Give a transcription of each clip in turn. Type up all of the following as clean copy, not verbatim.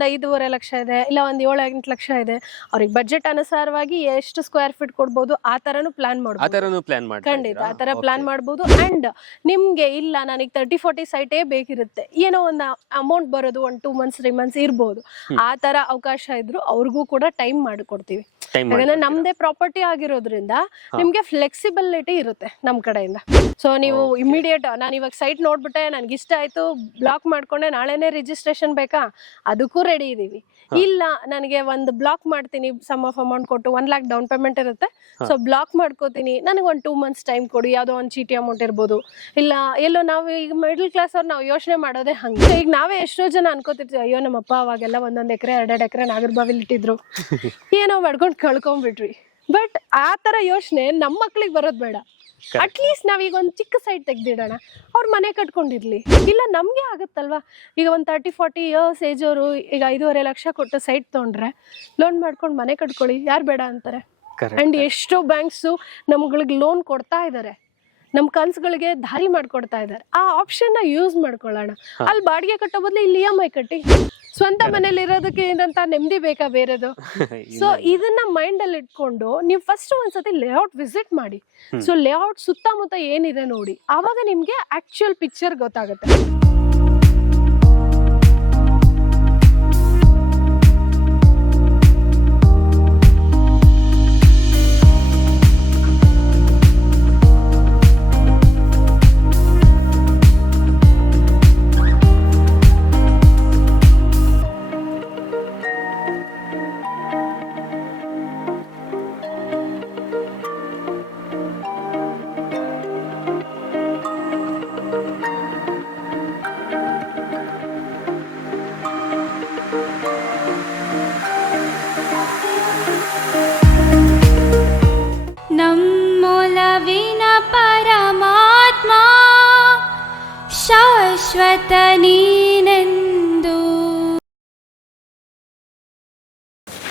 ಒಂದು 5.5 ಲಕ್ಷ ಇದೆ, ಇಲ್ಲ ಒಂದು 7-8 ಲಕ್ಷ ಇದೆ, ಅವ್ರಿಗೆ ಬಜೆಟ್ ಅನುಸಾರವಾಗಿ ಎಷ್ಟು ಸ್ಕ್ವೇರ್ ಫೀಟ್ ಕೊಡ್ಬೋದು ಆ ತರನು ಪ್ಲಾನ್ ಮಾಡ್ಬೋದು. ಖಂಡಿತ ಆ ತರ ಪ್ಲಾನ್ ಮಾಡ್ಬೋದು. ಅಂಡ್ ನಿಮ್ಗೆ ಇಲ್ಲ ನನಗೆ 30-40 ಸೈಟೇ ಬೇಕಿರುತ್ತೆ, ಏನೋ ಒಂದು ಅಮೌಂಟ್ ಬರೋದು 1-2 ಮಂತ್ಸ್ 3 ಮಂತ್ಸ್ ಇರ್ಬೋದು, ಆ ತರ ಅವಕಾಶ ಇದ್ರು ಅವ್ರಿಗೂ ಕೂಡ ಟೈಮ್ ಮಾಡಿಕೊಡ್ತೀವಿ. ಯಾಕಂದ್ರೆ ನಮ್ದೇ ಪ್ರಾಪರ್ಟಿ ಆಗಿರೋದ್ರಿಂದ ನಿಮ್ಗೆ ಫ್ಲೆಕ್ಸಿಬಿಲಿಟಿ ಇರುತ್ತೆ ನಮ್ ಕಡೆಯಿಂದ. ಸೊ ನೀವು ಇಮಿಡಿಯೇಟ್ ನಾನು ಇವಾಗ ಸೈಟ್ ನೋಡ್ಬಿಟ್ಟೆ ನನ್ಗೆ ಇಷ್ಟ ಆಯ್ತು ಬ್ಲಾಕ್ ಮಾಡ್ಕೊಂಡೆ ನಾಳೆನೆ ರಿಜಿಸ್ಟ್ರೇಷನ್ ಬೇಕಾ, ಅದಕ್ಕೂ ರೆಡಿ ಇದೀವಿ. ಇಲ್ಲ ನನಗೆ ಒಂದು ಬ್ಲಾಕ್ ಮಾಡ್ತೀನಿ, ಸಮ್ ಆಫ್ ಅಮೌಂಟ್ ಕೊಟ್ಟು 1 lakh ಡೌನ್ ಪೇಮೆಂಟ್ ಇರುತ್ತೆ, ಸೊ ಬ್ಲಾಕ್ ಮಾಡ್ಕೋತೀನಿ, ನನಗೆ ಒಂದು 2 ಮಂತ್ಸ್ ಟೈಮ್ ಕೊಡಿ, ಯಾವ್ದೋ ಒಂದು ಚೀಟಿ ಅಮೌಂಟ್ ಇರ್ಬೋದು. ಇಲ್ಲ ಎಲ್ಲೋ ನಾವು ಈಗ ಮಿಡಲ್ ಕ್ಲಾಸ್ ಅವ್ರು ನಾವು ಯೋಚನೆ ಮಾಡೋದೇ ಹಂಗೆ. ಈಗ ನಾವೇ ಎಷ್ಟೋ ಜನ ಅನ್ಕೋತಿರ್ತೀವಿ, ಅಯ್ಯೋ ನಮ್ಮಪ್ಪ ಅವಾಗೆಲ್ಲ 1-1 ಎಕರೆ 2-2 ಎಕರೆ ನಾಗರಬಾವಿಲಿ ಇಟ್ಟಿದ್ರು, ಏನೋ ಮಾಡ್ಕೊಂಡು ಕಳ್ಕೊಂಡ್ಬಿಟ್ರಿ. ಬಟ್ ಆ ತರ ಯೋಚನೆ ನಮ್ಮ ಮಕ್ಳಿಗೆ ಬರೋದ್ ಬೇಡ. ಅಟ್ಲೀಸ್ಟ್ ನಾವೀಗ ಒಂದು ಚಿಕ್ಕ ಸೈಟ್ ತೆಗ್ದಿಡೋಣ, ಅವ್ರ ಮನೆ ಕಟ್ಕೊಂಡಿರ್ಲಿ. ಇಲ್ಲ ನಮ್ಗೆ ಆಗುತ್ತಲ್ವಾ, ಈಗ ಒಂದು 30-40 ಇಯರ್ಸ್ ಏಜ್ ಅವರು ಈಗ 5.5 ಲಕ್ಷ ಕೊಟ್ಟು ಸೈಟ್ ತೊಗೊಂಡ್ರೆ ಲೋನ್ ಮಾಡ್ಕೊಂಡು ಮನೆ ಕಟ್ಕೊಳ್ಳಿ, ಯಾರು ಬೇಡ ಅಂತಾರೆ. ಅಂಡ್ ಎಷ್ಟೋ ಬ್ಯಾಂಕ್ಸು ನಮ್ಗಳಿಗೆ ಲೋನ್ ಕೊಡ್ತಾ ಇದ್ದಾರೆ, ನಮ್ ಕನ್ಸುಗಳಿಗೆ ದಾರಿ ಮಾಡ್ಕೊಡ್ತಾ ಇದ್ದಾರೆ. ಆ ಆಪ್ಷನ್ ನ ಯೂಸ್ ಮಾಡ್ಕೊಳ್ಳೋಣ. ಅಲ್ಲಿ ಬಾಡಿಗೆ ಕಟ್ಟೋ ಬದಲು ಇಲ್ಲಿ EMI ಕಟ್ಟಿ, ಸ್ವಂತ ಮನೇಲಿ ಇರೋದಕ್ಕೆ ಏನಂತ ನೆಮ್ಮದಿ ಬೇಕಾ ಬೇರೆದು? ಸೊ ಇದನ್ನ ಮೈಂಡ್ ಅಲ್ಲಿ ಇಟ್ಕೊಂಡು ನೀವು ಫಸ್ಟ್ ಒಂದ್ಸತಿ ಲೇಔಟ್ ವಿಸಿಟ್ ಮಾಡಿ. ಸೊ ಲೇಔಟ್ ಸುತ್ತಮುತ್ತ ಏನಿದೆ ನೋಡಿ, ಆವಾಗ ನಿಮ್ಗೆ ಆಕ್ಚುಯಲ್ ಪಿಕ್ಚರ್ ಗೊತ್ತಾಗುತ್ತೆ. ಪರಮಾತ್ಮ ಶಾಶ್ವತ ನೀನೆಂದು.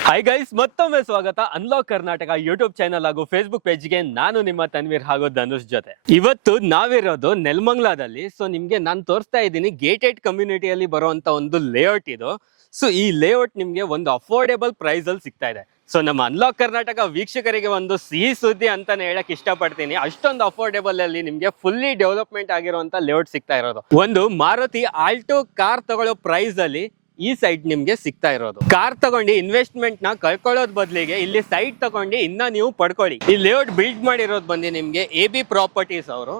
ಹಾಯ್ ಗೈಸ್, ಮತ್ತೊಮ್ಮೆ ಸ್ವಾಗತ ಅನ್ಲಾಕ್ ಕರ್ನಾಟಕ ಯೂಟ್ಯೂಬ್ ಚಾನಲ್ ಹಾಗೂ ಫೇಸ್ಬುಕ್ ಪೇಜ್ಗೆ. ನಾನು ನಿಮ್ಮ ತನ್ವೀರ್ ಹಾಗೂ ಧನುಷ್ ಜೊತೆ. ಇವತ್ತು ನಾವಿರೋದು ನೆಲಮಂಗಲದಲ್ಲಿ. ಸೊ ನಿಮ್ಗೆ ನಾನು ತೋರಿಸ್ತಾ ಇದ್ದೀನಿ ಗೇಟೆಡ್ ಕಮ್ಯುನಿಟಿಯಲ್ಲಿ ಬರುವಂತ ಒಂದು ಲೇಔಟ್ ಇದು. ಸೊ ಈ ಲೇಔಟ್ ನಿಮ್ಗೆ ಒಂದು ಅಫೋರ್ಡೆಬಲ್ ಪ್ರೈಸ್ ಅಲ್ಲಿ ಸಿಗ್ತಾ ಇದೆ. ಸೊ ನಮ್ಮ ಅನ್ಲಾಕ್ ಕರ್ನಾಟಕ ವೀಕ್ಷಕರಿಗೆ ಒಂದು ಸಿಹಿ ಸುದ್ದಿ ಅಂತಾನೆ ಹೇಳಕ್ ಇಷ್ಟಪಡ್ತೀನಿ. ಅಷ್ಟೊಂದು ಅಫೋರ್ಡೆಬಲ್ ಅಲ್ಲಿ ನಿಮ್ಗೆ ಫುಲ್ಲಿ ಡೆವಲಪ್ಮೆಂಟ್ ಆಗಿರುವಂತ ಲೇಔಟ್ ಸಿಗ್ತಾ ಇರೋದು. ಒಂದು ಮಾರುತಿ ಆಲ್ಟೋ ಕಾರ್ ತಗೊಳ್ಳೋ ಪ್ರೈಸ್ ಅಲ್ಲಿ ಈ ಸೈಟ್ ನಿಮ್ಗೆ ಸಿಗ್ತಾ ಇರೋದು. ಕಾರ್ ತಗೊಂಡು ಇನ್ವೆಸ್ಟ್ಮೆಂಟ್ ನ ಕಳ್ಕೊಳ್ಳೋದ್ ಬದಲಿಗೆ ಇಲ್ಲಿ ಸೈಟ್ ತಗೊಂಡು ಇನ್ನ ನೀವು ಪಡ್ಕೊಳ್ಳಿ. ಈ ಲೇಔಟ್ ಬಿಲ್ಡ್ ಮಾಡಿರೋದು ಬಂದು ನಿಮ್ಗೆ AB ಪ್ರಾಪರ್ಟೀಸ್ ಅವರು.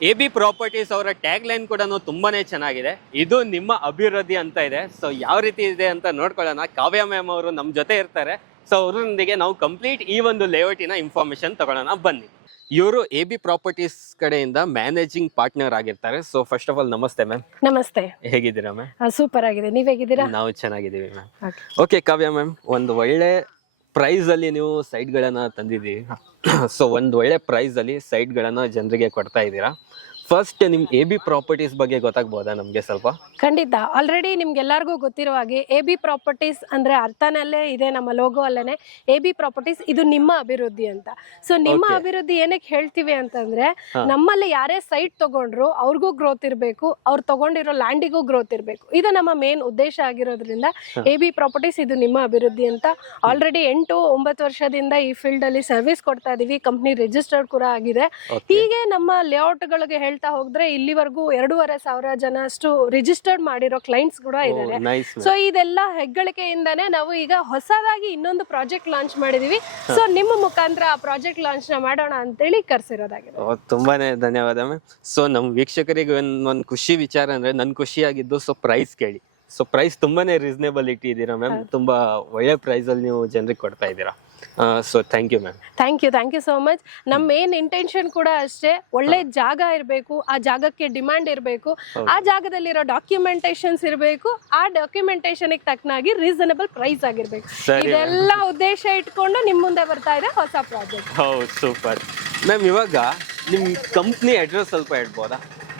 AB ಪ್ರಾಪರ್ಟೀಸ್ ಅವರ ಟ್ಯಾಗ್ ಲೈನ್ ಕೂಡ ತುಂಬಾನೇ ಚೆನ್ನಾಗಿದೆ, ಇದು ನಿಮ್ಮ ಅಭಿವೃದ್ಧಿ ಅಂತ ಇದೆ. ಸೊ ಯಾವ ರೀತಿ ಇದೆ ಅಂತ ನೋಡ್ಕೊಳ್ಳೋಣ. ಕಾವ್ಯ ಮ್ಯಾಮ್ ಅವರು ನಮ್ ಜೊತೆ ಇರ್ತಾರೆ. ಸೊ ಅವರೊಂದಿಗೆ ನಾವು ಕಂಪ್ಲೀಟ್ ಈ ಒಂದು ಲೇಔಟಿನ ಇನ್ಫಾರ್ಮೇಶನ್ ತಗೊಳ್ಳೋಣ ಬನ್ನಿ. ಇವರು AB ಪ್ರಾಪರ್ಟೀಸ್ ಕಡೆಯಿಂದ ಮ್ಯಾನೇಜಿಂಗ್ ಪಾರ್ಟ್ನರ್ ಆಗಿರ್ತಾರೆ. ಸೊ ಫಸ್ಟ್ ಆಫ್ ಆಲ್ ನಮಸ್ತೆ ಮ್ಯಾಮ್. ನಮಸ್ತೆ, ಹೇಗಿದ್ದೀರಾ ಮ್ಯಾಮ್? ಸೂಪರ್ ಆಗಿದೆ, ನೀವ್ ಹೇಗಿದ್ದೀರಾ? ನಾವು ಚೆನ್ನಾಗಿದ್ದೀವಿ ಮ್ಯಾಮ್. ಓಕೆ ಕಾವ್ಯ ಮ್ಯಾಮ್, ಒಂದು ಒಳ್ಳೆ ಪ್ರೈಸ್ ಅಲ್ಲಿ ನೀವು ಸೈಟ್ ಗಳನ್ನ ತಂದಿದ್ದೀರಿ. ಸೊ ಒಂದು ಒಳ್ಳೆ ಪ್ರೈಸ್ ಅಲ್ಲಿ ಸೈಟ್ ಗಳನ್ನ ಜನರಿಗೆ ಕೊಡ್ತಾ ಇದ್ದೀರಾ. ಫಸ್ಟ್ ನಿಮ್ AB ಪ್ರಾಪರ್ಟೀಸ್ ಬಗ್ಗೆ ಗೊತ್ತಾಗ್ಬೋದಾ ನಮ್ಗೆ ಸ್ವಲ್ಪ? ಖಂಡಿತ. ಆಲ್ರೆಡಿ ನಿಮ್ಗೆಲ್ಲರಿಗೂ ಗೊತ್ತಿರೋ ಹಾಗೆ AB ಪ್ರಾಪರ್ಟೀಸ್ ಅಂದ್ರೆ ಅರ್ಥನಲ್ಲೇ ಇದೆ, ನಮ್ಮ ಲೋಗೋ ಅಲ್ಲೇನೆ AB ಪ್ರಾಪರ್ಟೀಸ್, ಇದು ನಿಮ್ಮ ಅಭಿವೃದ್ಧಿ ಅಂತ. ಸೊ ನಿಮ್ಮ ಅಭಿವೃದ್ಧಿ ಏನಕ್ಕೆ ಹೇಳ್ತೀವಿ ಅಂತಂದ್ರೆ, ನಮ್ಮಲ್ಲಿ ಯಾರೇ ಸೈಟ್ ತಗೊಂಡ್ರು ಅವ್ರಿಗೂ ಗ್ರೋತ್ ಇರಬೇಕು, ಅವ್ರು ತಗೊಂಡಿರೋ ಲ್ಯಾಂಡಿಗೂ ಗ್ರೋತ್ ಇರಬೇಕು. ಇದು ನಮ್ಮ ಮೇನ್ ಉದ್ದೇಶ ಆಗಿರೋದ್ರಿಂದ AB ಪ್ರಾಪರ್ಟೀಸ್ ಇದು ನಿಮ್ಮ ಅಭಿವೃದ್ಧಿ ಅಂತ. ಆಲ್ರೆಡಿ 8-9 ವರ್ಷದಿಂದ ಈ ಫೀಲ್ಡ್ ಅಲ್ಲಿ ಸರ್ವಿಸ್ ಕೊಡ್ತಾ ಇದೀವಿ, ಕಂಪ್ನಿ ರಿಜಿಸ್ಟರ್ಡ್ ಕೂಡ ಆಗಿದೆ. ಹೀಗೆ ನಮ್ಮ ಲೇಔಟ್ ಗಳಿಗೆ ಹೇಳ್ತಾ ಹೋದ್ರೆ ಇಲ್ಲಿವರೆಗೂ 2,500 ಜನ ಅಷ್ಟು ರಿಜಿಸ್ಟರ್ಡ್ ಮಾಡಿರೋ ಕ್ಲೈಂಟ್ಸ್ ಕೂಡ ಇದ್ದಾರೆ. ಸೊ ಇದೆಲ್ಲ ಹೆಗ್ಗಳಿಕೆಯಿಂದಾನೇ ನಾವು ಈಗ ಹೊಸದಾಗಿ ಇನ್ನೊಂದು ಪ್ರಾಜೆಕ್ಟ್ ಲಾಂಚ್ ಮಾಡಿದೀವಿ. ಸೊ ನಿಮ್ಮ ಮುಖಾಂತರ ಆ ಪ್ರಾಜೆಕ್ಟ್ ಲಾಂಚ್ ನ ಮಾಡೋಣ ಅಂತೇಳಿ ಕರ್ಸಿರೋದಾಗಿದೆ. ತುಂಬಾನೇ ಧನ್ಯವಾದ ಮ್ಯಾಮ್. ಸೊ ನಮ್ ವೀಕ್ಷಕರಿಗೆ ಒಂದ್ ಖುಷಿ ವಿಚಾರ ಅಂದ್ರೆ ನನ್ ಖುಷಿಯಾಗಿದ್ದು, ಸೊ ಪ್ರೈಸ್ ಕೇಳಿ. ಸೊ ಪ್ರೈಸ್ ತುಂಬಾನೇ ರೀಸನೇಬಲ್ ಇಟ್ಟಿದ್ದೀರಾ ಮ್ಯಾಮ್, ತುಂಬಾ ಒಳ್ಳೆ ಪ್ರೈಸ್ ಅಲ್ಲಿ ನೀವು ಜನರಿಗೆ ಕೊಡ್ತಾ ಇದ್ದೀರಾ. So thank you ma'am. Thank you so much. ನಮ್ಮ ಮೇನ್ ಇಂಟೆನ್ಷನ್ ಕೂಡ ಅಷ್ಟೇ, ಒಳ್ಳೆ ಜಾಗ ಇರಬೇಕು, ಆ ಜಾಗಕ್ಕೆ ಡಿಮ್ಯಾಂಡ್ ಇರಬೇಕು, ಆ ಜಾಗದಲ್ಲಿರೋ ಡಾಕ್ಯುಮೆಂಟೇಶನ್ಸ್ ಇರಬೇಕು, ಆ ಡಾಕ್ಯುಮೆಂಟೇಶನ್ ತಕ್ಕನಾಗಿ ರೀಸನಬಲ್ ಪ್ರೈಸ್ ಆಗಿರ್ಬೇಕು. ಇದೆಲ್ಲ ಉದ್ದೇಶ ಇಟ್ಕೊಂಡು ನಿಮ್ ಮುಂದೆ ಬರ್ತಾ ಇದೆ ಹೊಸ ಪ್ರಾಜೆಕ್ಟ್. ಹೌದು, ಸೂಪರ್ ಮ್ಯಾಮ್. ಇವಾಗ ನಿಮ್ ಕಂಪ್ನಿ ಅಡ್ರೆಸ್ ಸ್ವಲ್ಪ ಹೇಳ್ಬೋದಾ?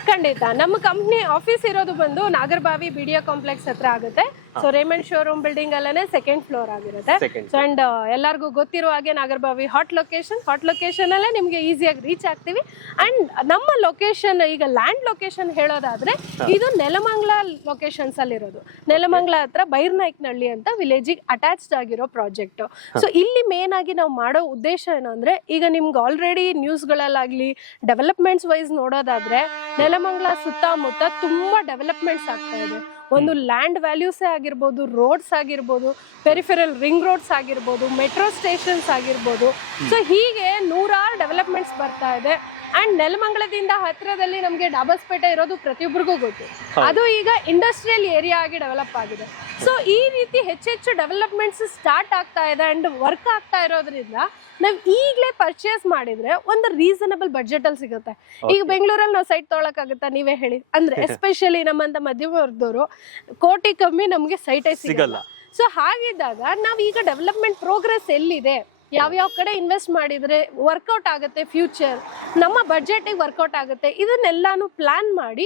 ಖಂಡಿತ. ನಮ್ಮ ಕಂಪ್ನಿ ಆಫೀಸ್ ಇರೋದು ಬಂದು ನಾಗರಬಾವಿ BDO ಕಾಂಪ್ಲೆಕ್ಸ್ ಹತ್ರ ಆಗುತ್ತೆ. ಸೊ ರೇಮಂಡ್ ಶೋರೂಮ್ ಬಿಲ್ಡಿಂಗ್ ಅಲ್ಲೇ ಸೆಕೆಂಡ್ ಫ್ಲೋರ್ ಆಗಿರುತ್ತೆ. ಸೊ ಅಂಡ್ ಎಲ್ಲರಿಗೂ ಗೊತ್ತಿರೋ ಹಾಗೆ ನಾಗರಬಾವಿ ಹಾಟ್ ಲೊಕೇಶನ್ ಅಲ್ಲೇ ನಿಮ್ಗೆ ಈಸಿಯಾಗಿ ರೀಚ್ ಆಗ್ತೀವಿ. ಅಂಡ್ ನಮ್ಮ ಲೊಕೇಶನ್ ಈಗ ಲ್ಯಾಂಡ್ ಲೊಕೇಶನ್ ಹೇಳೋದಾದ್ರೆ ಇದು ನೆಲಮಂಗಲ ಲೊಕೇಶನ್ಸ್ ಅಲ್ಲಿ ಇರೋದು. ನೆಲಮಂಗಲ ಹತ್ರ ಬೈರ್ನಾಯ್ಕನಹಳ್ಳಿ ಅಂತ ವಿಲೇಜಿಗೆ ಅಟ್ಯಾಚ್ಡ್ ಆಗಿರೋ ಪ್ರಾಜೆಕ್ಟ್. ಸೊ ಇಲ್ಲಿ ಮೇನ್ ಆಗಿ ನಾವು ಮಾಡೋ ಉದ್ದೇಶ ಏನು ಅಂದ್ರೆ, ಈಗ ನಿಮ್ಗೆ ಆಲ್ರೆಡಿ ನ್ಯೂಸ್ಗಳಲ್ಲಾಗ್ಲಿ ಡೆವಲಪ್ಮೆಂಟ್ಸ್ ವೈಸ್ ನೋಡೋದಾದ್ರೆ ನೆಲಮಂಗಲ ಸುತ್ತಮುತ್ತ ತುಂಬಾ ಡೆವಲಪ್ಮೆಂಟ್ಸ್ ಆಗ್ತಾ ಇದೆ. ಒಂದು ಲ್ಯಾಂಡ್ ವ್ಯಾಲ್ಯೂಸೇ ಆಗಿರ್ಬೋದು, ರೋಡ್ಸ್ ಆಗಿರ್ಬೋದು, ಪೆರಿಫೆರಲ್ ರಿಂಗ್ ರೋಡ್ಸ್ ಆಗಿರ್ಬೋದು, ಮೆಟ್ರೋ ಸ್ಟೇಷನ್ಸ್ ಆಗಿರ್ಬೋದು. ಸೊ ಹೀಗೆ ನೂರಾರು ಡೆವಲಪ್ಮೆಂಟ್ಸ್ ಬರ್ತಾ ಇದೆ. ಅಂಡ್ ನೆಲಮಂಗಲದಿಂದ ಹತ್ತಿರದಲ್ಲಿ ನಮಗೆ ಡಾಬಸ್ಪೇಟೆ ಇರೋದು ಪ್ರತಿಯೊಬ್ಬರಿಗೂ ಗೊತ್ತು. ಅದು ಈಗ ಇಂಡಸ್ಟ್ರಿಯಲ್ ಏರಿಯಾ ಆಗಿ ಡೆವಲಪ್ ಆಗಿದೆ. ಸೊ ಈ ರೀತಿ ಹೆಚ್ಚೆಚ್ಚು ಡೆವಲಪ್ಮೆಂಟ್ಸ್ ಸ್ಟಾರ್ಟ್ ಆಗ್ತಾ ಇದೆ ಅಂಡ್ ವರ್ಕ್ ಆಗ್ತಾ ಇರೋದ್ರಿಂದ ನಾವು ಈಗಲೇ ಪರ್ಚೇಸ್ ಮಾಡಿದ್ರೆ ಒಂದು ರೀಸನಬಲ್ ಬಜೆಟ್ ಅಲ್ಲಿ ಸಿಗುತ್ತೆ. ಈಗ ಬೆಂಗಳೂರಲ್ಲಿ ನಾವು ಸೈಟ್ ತೊಗೊಳಕ್ಕಾಗುತ್ತಾ ನೀವೇ ಹೇಳಿ? ಅಂದ್ರೆ ಎಸ್ಪೆಷಲಿ ನಮ್ಮಂತ ಮಧ್ಯಮ ವರ್ಗದವರು ಕೋಟಿ ಕಮ್ಮಿ ನಮ್ಗೆ ಸೈಟೇ ಸಿಗಲ್ಲ. ಸೊ ಹಾಗಿದ್ದಾಗ ನಾವ್ ಈಗ ಡೆವಲಪ್ಮೆಂಟ್ ಪ್ರೋಗ್ರೆಸ್ ಎಲ್ಲಿದೆ, ಯಾವ್ಯಾವ ಕಡೆ ಇನ್ವೆಸ್ಟ್ ಮಾಡಿದ್ರೆ ವರ್ಕೌಟ್ ಆಗುತ್ತೆ, ಫ್ಯೂಚರ್ ನಮ್ಮ ಬಜೆಟಿಗೆ ವರ್ಕೌಟ್ ಆಗುತ್ತೆ, ಇದನ್ನೆಲ್ಲಾನು ಪ್ಲಾನ್ ಮಾಡಿ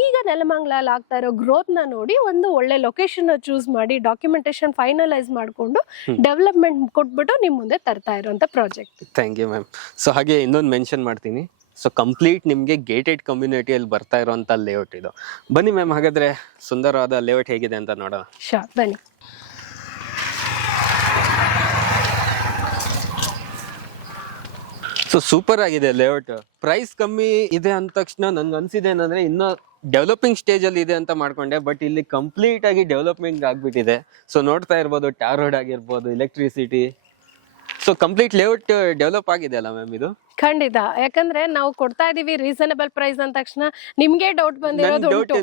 ಈಗ ನೆಲಮಂಗಲಲ್ಲಿ ಆಗ್ತಾ ಇರೋ ಗ್ರೋತ್ ನ ನೋಡಿ ಒಂದು ಒಳ್ಳೆ ಲೊಕೇಶನ್ ಚೂಸ್ ಮಾಡಿ ಡಾಕ್ಯುಮೆಂಟೇಶನ್ ಫೈನಲೈಸ್ ಮಾಡಿಕೊಂಡು ಡೆವಲಪ್ಮೆಂಟ್ ಕೊಟ್ಬಿಟ್ಟು ನಿಮ್ ಮುಂದೆ ತರ್ತಾ ಇರೋಂಥ project. Thank you ma'am. So ಹಾಗೆ ಇನ್ನೊಂದು ಮೆನ್ಷನ್ ಮಾಡ್ತೀನಿ. ಸೊ ಕಂಪ್ಲೀಟ್ ನಿಮಗೆ ಗೇಟೆಡ್ ಕಮ್ಯುನಿಟಿಯಲ್ಲಿ ಬರ್ತಾ ಇರೋಂಥ ಲೇಔಟ್ ಇದು. ಬನ್ನಿ ಮ್ಯಾಮ್, ಹಾಗಾದ್ರೆ ಸುಂದರವಾದ ಲೇಔಟ್ ಹೇಗಿದೆ ಅಂತ ನೋಡೋಣ. ಶೋರ್, ಬನ್ನಿ. ಸೊ ಸೂಪರ್ ಆಗಿದೆ ಲೇಔಟ್. ಪ್ರೈಸ್ ಕಮ್ಮಿ ಇದೆ ಅಂದ ತಕ್ಷಣ ನನ್ಗೆ ಅನ್ಸಿದೆ ಏನಂದ್ರೆ ಇನ್ನೂ ಡೆವಲಪಿಂಗ್ ಸ್ಟೇಜ್ ಅಲ್ಲಿ ಇದೆ ಅಂತ ಮಾಡ್ಕೊಂಡೆ, ಬಟ್ ಇಲ್ಲಿ ಕಂಪ್ಲೀಟ್ ಆಗಿ ಡೆವಲಪ್ಮೆಂಟ್ ಆಗ್ಬಿಟ್ಟಿದೆ. ಸೊ ನೋಡ್ತಾ ಇರ್ಬೋದು, ಟಾರ್ ರೋಡ್ ಆಗಿರ್ಬೋದು, electricity. So complete layout develop ಆಗಿದೆ ಅಲ್ಲ ಮ್ಯಾಮ್ ಇದು? ಖಂಡಿತ. ಯಾಕಂದ್ರೆ ನಾವು ಕೊಡ್ತಾ ಇದೀವಿ ರೀಸನಬಲ್ ಪ್ರೈಸ್ ಅಂದ ತಕ್ಷಣ ನಿಮ್ಗೆ ಡೌಟ್ ಬಂದಿರೋದು ಉಂಟು,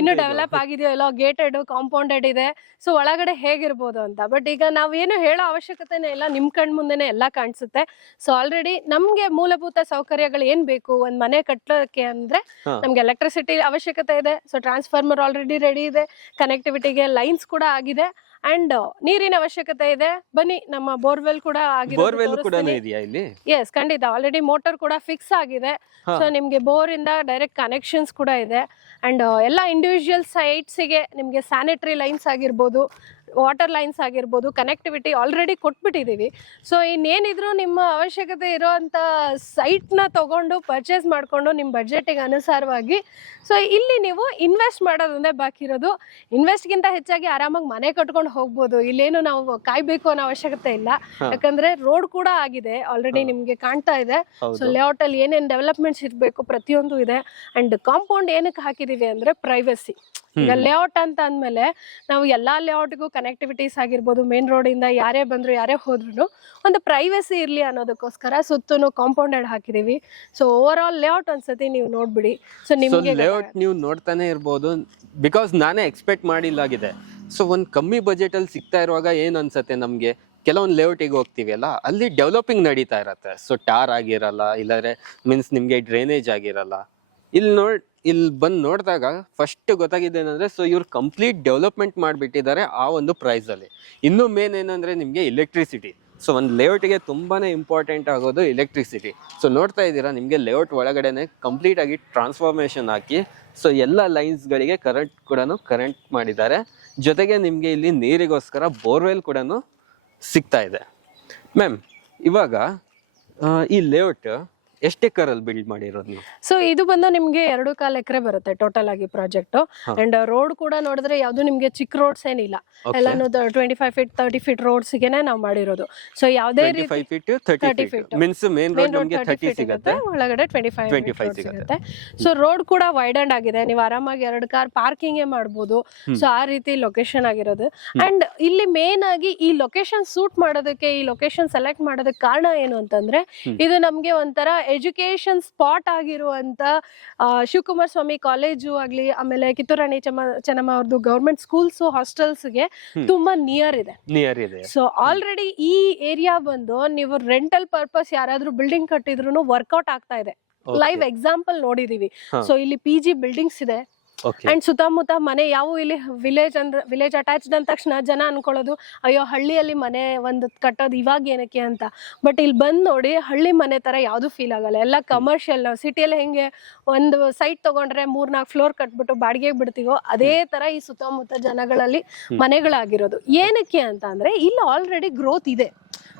ಇನ್ನು ಡೆವಲಪ್ ಆಗಿದೆಯೋ ಇಲ್ಲೋ, ಗೇಟೆಡ್ ಕಾಂಪೌಂಡೆಡ್ ಇದೆ, ಸೊ ಒಳಗಡೆ ಹೇಗಿರ್ಬೋದು ಅಂತ. ಬಟ್ ಈಗ ನಾವೇನು ಹೇಳೋ ಅವಶ್ಯಕತೆನೇ ಇಲ್ಲ, ನಿಮ್ ಕಣ್ ಮುಂದೆನೆ ಎಲ್ಲ ಕಾಣಿಸುತ್ತೆ. ಸೊ ಆಲ್ರೆಡಿ ನಮ್ಗೆ ಮೂಲಭೂತ ಸೌಕರ್ಯಗಳು ಏನ್ ಬೇಕು ಒಂದ್ ಮನೆ ಕಟ್ಟೋಕೆ ಅಂದ್ರೆ ನಮ್ಗೆ ಎಲೆಕ್ಟ್ರಿಸಿಟಿ ಅವಶ್ಯಕತೆ ಇದೆ. ಸೊ ಟ್ರಾನ್ಸ್ಫಾರ್ಮರ್ ಆಲ್ರೆಡಿ ರೆಡಿ ಇದೆ, ಕನೆಕ್ಟಿವಿಟಿಗೆ ಲೈನ್ಸ್ ಕೂಡ ಆಗಿದೆ, ಅಂಡ್ ನೀರಿನ ಅವಶ್ಯಕತೆ ಇದೆ. ಬನ್ನಿ, ನಮ್ಮ ಬೋರ್ವೆಲ್ ಕೂಡ ಆಗಿದೆ. ಎಸ್, ಖಂಡಿತ. ಆಲ್ರೆಡಿ ಮೋಟರ್ ಕೂಡ ಫಿಕ್ಸ್ ಆಗಿದೆ. ಸೊ ನಿಮ್ಗೆ ಬೋರ್ ಇಂದ ಡೈರೆಕ್ಟ್ ಕನೆಕ್ಷನ್ಸ್ ಕೂಡ ಇದೆ. ಅಂಡ್ ಎಲ್ಲ ಇಂಡಿವಿಜುವಲ್ ಸೈಟ್ಸ್ ಗೆ ನಿಮ್ಗೆ ಸ್ಯಾನಿಟರಿ ಲೈನ್ಸ್ ಆಗಿರ್ಬೋದು, ವಾಟರ್ ಲೈನ್ಸ್ ಆಗಿರ್ಬೋದು, ಕನೆಕ್ಟಿವಿಟಿ ಆಲ್ರೆಡಿ ಕೊಟ್ಬಿಟ್ಟಿದೀವಿ. ಸೊ ಇನ್ನೇನಿದ್ರು ನಿಮ್ಮ ಅವಶ್ಯಕತೆ ಇರೋಂಥ ಸೈಟ್ನ ತಗೊಂಡು ಪರ್ಚೇಸ್ ಮಾಡಿಕೊಂಡು ನಿಮ್ಮ ಬಜೆಟಿಗೆ ಅನುಸಾರವಾಗಿ ಸೊ ಇಲ್ಲಿ ನೀವು ಇನ್ವೆಸ್ಟ್ ಮಾಡೋದೊಂದೇ ಬಾಕಿ ಇರೋದು. ಇನ್ವೆಸ್ಟ್ಗಿಂತ ಹೆಚ್ಚಾಗಿ ಆರಾಮಾಗಿ ಮನೆ ಕಟ್ಕೊಂಡು ಹೋಗ್ಬೋದು. ಇಲ್ಲೇನು ನಾವು ಕಾಯ್ಬೇಕು ಅನ್ನೋ ಅವಶ್ಯಕತೆ ಇಲ್ಲ, ಯಾಕಂದ್ರೆ ರೋಡ್ ಕೂಡ ಆಗಿದೆ, ಆಲ್ರೆಡಿ ನಿಮ್ಗೆ ಕಾಣ್ತಾ ಇದೆ. ಸೊ ಲೇಔಟ್ ಅಲ್ಲಿ ಏನೇನು ಡೆವಲಪ್ಮೆಂಟ್ಸ್ ಇರಬೇಕು ಪ್ರತಿಯೊಂದು ಇದೆ. ಅಂಡ್ ಕಾಂಪೌಂಡ್ ಏನಕ್ಕೆ ಹಾಕಿದೀವಿ ಅಂದ್ರೆ ಪ್ರೈವಸಿ. ಈಗ ಲೇಔಟ್ ಅಂತ ಅಂದ್ಮೇಲೆ ನಾವು ಎಲ್ಲಾ ಲೇಔಟ್ಗೂ ಕನೆಕ್ಟಿವಿಟೀಸ್ ಆಗಿರ್ಬೋದು, ಮೇನ್ ರೋಡ್ ಇಂದ ಯಾರೇ ಬಂದ್ರು ಯಾರೇ ಹೋದ್ರು ಒಂದು ಪ್ರೈವಸಿ ಇರ್ಲಿ ಅನ್ನೋದಕ್ಕೋಸ್ಕರ ಸುತ್ತೂ ಕಾಂಪೌಂಡೆಡ್ ಹಾಕಿದೀವಿ. ಸೊ ಓವರ್ ಆಲ್ ಲೇಔಟ್ ಒಂದ್ಸತಿ ನೀವು ನೋಡ್ಬಿಡಿ. ಸೊ ನಿಮ್ಗೆ ಲೇಔಟ್ ನೀವು ನೋಡ್ತಾನೆ ಇರ್ಬೋದು, ಬಿಕಾಸ್ ನಾನೇ ಎಕ್ಸ್ಪೆಕ್ಟ್ ಮಾಡಿಲ್ಲಾಗಿದೆ. ಸೊ ಒಂದ್ ಕಮ್ಮಿ ಬಜೆಟ್ ಅಲ್ಲಿ ಸಿಗ್ತಾ ಇರುವಾಗ ಏನ್ ಅನ್ಸತ್ತೆ ನಮ್ಗೆ, ಕೆಲವೊಂದು ಲೇಔಟಿಗೆ ಹೋಗ್ತೀವಿ ಅಲ್ಲ, ಅಲ್ಲಿ ಡೆವಲಪಿಂಗ್ ನಡೀತಾ ಇರತ್ತೆ. ಸೊ ಟಾರ್ ಆಗಿರಲ್ಲ, ಇಲ್ಲಾಂದ್ರೆ ಮೀನ್ಸ್ ನಿಮ್ಗೆ ಡ್ರೈನೇಜ್ ಆಗಿರಲ್ಲ. ಇಲ್ಲಿ ಬಂದು ನೋಡಿದಾಗ ಫಸ್ಟ್ ಗೊತ್ತಾಗಿದೆ ಏನಂದ್ರೆ, ಸೊ ಇವ್ರು ಕಂಪ್ಲೀಟ್ ಡೆವಲಪ್ಮೆಂಟ್ ಮಾಡಿಬಿಟ್ಟಿದ್ದಾರೆ ಆ ಒಂದು ಪ್ರೈಸ್ ಅಲ್ಲಿ. ಇನ್ನು ಮೇನ್ ಏನಂದ್ರೆ ನಿಮ್ಗೆ ಎಲೆಕ್ಟ್ರಿಸಿಟಿ. ಸೊ ಒಂದು ಲೇಔಟ್ಗೆ ತುಂಬಾನೇ ಇಂಪಾರ್ಟೆಂಟ್ ಆಗೋದು ಎಲೆಕ್ಟ್ರಿಸಿಟಿ. ಸೊ ನೋಡ್ತಾ ಇದ್ದೀರಾ, ನಿಮ್ಗೆ ಲೇಔಟ್ ಒಳಗಡೆನೆ ಕಂಪ್ಲೀಟ್ ಆಗಿ ಟ್ರಾನ್ಸ್ಫಾರ್ಮೇಶನ್ ಹಾಕಿ ಸೊ ಎಲ್ಲ ಲೈನ್ಸ್ಗಳಿಗೆ ಕರೆಂಟ್ ಮಾಡಿದ್ದಾರೆ. ಜೊತೆಗೆ ನಿಮ್ಗೆ ಇಲ್ಲಿ ನೀರಿಗೋಸ್ಕರ ಬೋರ್ವೆಲ್ ಕೂಡ ಸಿಗ್ತಾ ಇದೆ. ಮ್ಯಾಮ್, ಇವಾಗ ಈ ಲೇಔಟ್ ಎಷ್ಟು ಎಕರಲ್ಲಿ ಬಿಲ್ಡ್ ಮಾಡಿರೋದು ನೀವು? ಸೊ ಇದು ಬಂದು ನಿಮ್ಗೆ 2.25 ಎಕರೆ ಬರುತ್ತೆ ಟೋಟಲ್ ಆಗಿ ಪ್ರಾಜೆಕ್ಟ್. ಅಂಡ್ ರೋಡ್ ಕೂಡ ನೋಡಿದ್ರೆ ಯಾವ್ದು ನಿಮ್ಗೆ ಚಿಕ್ಕ ರೋಡ್ಸ್ ಏನಿಲ್ಲ, ಎಲ್ಲಾನು 25 ಫೀಟ್ 30 ಫೀಟ್ ರೋಡ್ಸ್ ಗೆನೆ ನಾವು ಮಾಡಿರೋದು. ಸೊ ಯಾವ್ದೇ ರೀತಿ 30 ಫೀಟ್ ಮೀನ್ಸ್ ಮೇನ್ ರೋಡ್ ನಮಗೆ 30 ಸಿಗುತ್ತೆ, ಒಳಗಡೆ 25 ಸಿಗುತ್ತೆ. ಸೊ ರೋಡ್ ಕೂಡ ವೈಡನ್ ಆಗಿದೆ, ನೀವು ಆರಾಮಾಗಿ 2 ಕಾರ್ ಪಾರ್ಕಿಂಗ್ ಮಾಡಬಹುದು. ಸೊ ಆ ರೀತಿ ಲೊಕೇಶನ್ ಆಗಿರೋದು. ಅಂಡ್ ಇಲ್ಲಿ ಮೇನ್ ಆಗಿ ಈ ಲೊಕೇಶನ್ ಸೂಟ್ ಮಾಡೋದಕ್ಕೆ, ಈ ಲೊಕೇಶನ್ ಸೆಲೆಕ್ಟ್ ಮಾಡೋದಕ್ಕೆ ಕಾರಣ ಏನು ಅಂತಂದ್ರೆ, ಇದು ನಮ್ಗೆ ಒಂಥರ ಎಜುಕೇಶನ್ ಸ್ಪಾಟ್ ಆಗಿರುವಂತ ಶಿವಕುಮಾರ ಸ್ವಾಮಿ ಕಾಲೇಜು ಆಗ್ಲಿ, ಆಮೇಲೆ ಕಿತ್ತೂರಾಣಿ ಚೆನ್ನಮ್ಮ ಅವ್ರದ್ದು ಗವರ್ಮೆಂಟ್ ಸ್ಕೂಲ್ಸ್ ಹಾಸ್ಟೆಲ್ಸ್ ಗೆ ತುಂಬಾ ನಿಯರ್ ಇದೆ. ಸೊ ಆಲ್ರೆಡಿ ಈ ಏರಿಯಾ ಬಂದು ನೀವು ರೆಂಟಲ್ ಪರ್ಪಸ್ ಯಾರಾದ್ರೂ ಬಿಲ್ಡಿಂಗ್ ಕಟ್ಟಿದ್ರು ವರ್ಕೌಟ್ ಆಗ್ತಾ ಇದೆ. ಲೈವ್ ಎಕ್ಸಾಂಪಲ್ ನೋಡಿದೀವಿ. ಸೊ ಇಲ್ಲಿ PG ಬಿಲ್ಡಿಂಗ್ಸ್ ಇದೆ, ಓಕೆ ಅಂಡ್ ಸುತ್ತಮುತ್ತ ಮನೆ ಯಾವ ಇಲ್ಲಿ ವಿಲೇಜ್ ಅಟ್ಯಾಚ್ಡ್ ಅಂದ ತಕ್ಷಣ ಜನ ಅನ್ಕೊಳ್ಳೋದು ಅಯ್ಯೋ ಹಳ್ಳಿಯಲ್ಲಿ ಮನೆ ಒಂದು ಕಟ್ಟೋದು ಇವಾಗ ಏನಕ್ಕೆ ಅಂತ. ಬಟ್ ಇಲ್ಲಿ ಬಂದ್ ನೋಡಿ ಹಳ್ಳಿ ಮನೆ ತರ ಯಾವ್ದು ಫೀಲ್ ಆಗಲ್ಲ, ಎಲ್ಲ ಕಮರ್ಷಿಯಲ್. ನಾವು ಸಿಟಿಯಲ್ಲಿ ಹೆಂಗೆ ಒಂದು ಸೈಟ್ ತಗೊಂಡ್ರೆ 3-4 ಫ್ಲೋರ್ ಕಟ್ಬಿಟ್ಟು ಬಾಡಿಗೆಗೆ ಬಿಡ್ತೀವೋ ಅದೇ ತರ ಈ ಸುತ್ತಮುತ್ತ ಜನಗಳಲ್ಲಿ ಮನೆಗಳಾಗಿರೋದು. ಏನಕ್ಕೆ ಅಂತ ಅಂದ್ರೆ ಇಲ್ಲಿ ಆಲ್ರೆಡಿ ಗ್ರೋತ್ ಇದೆ.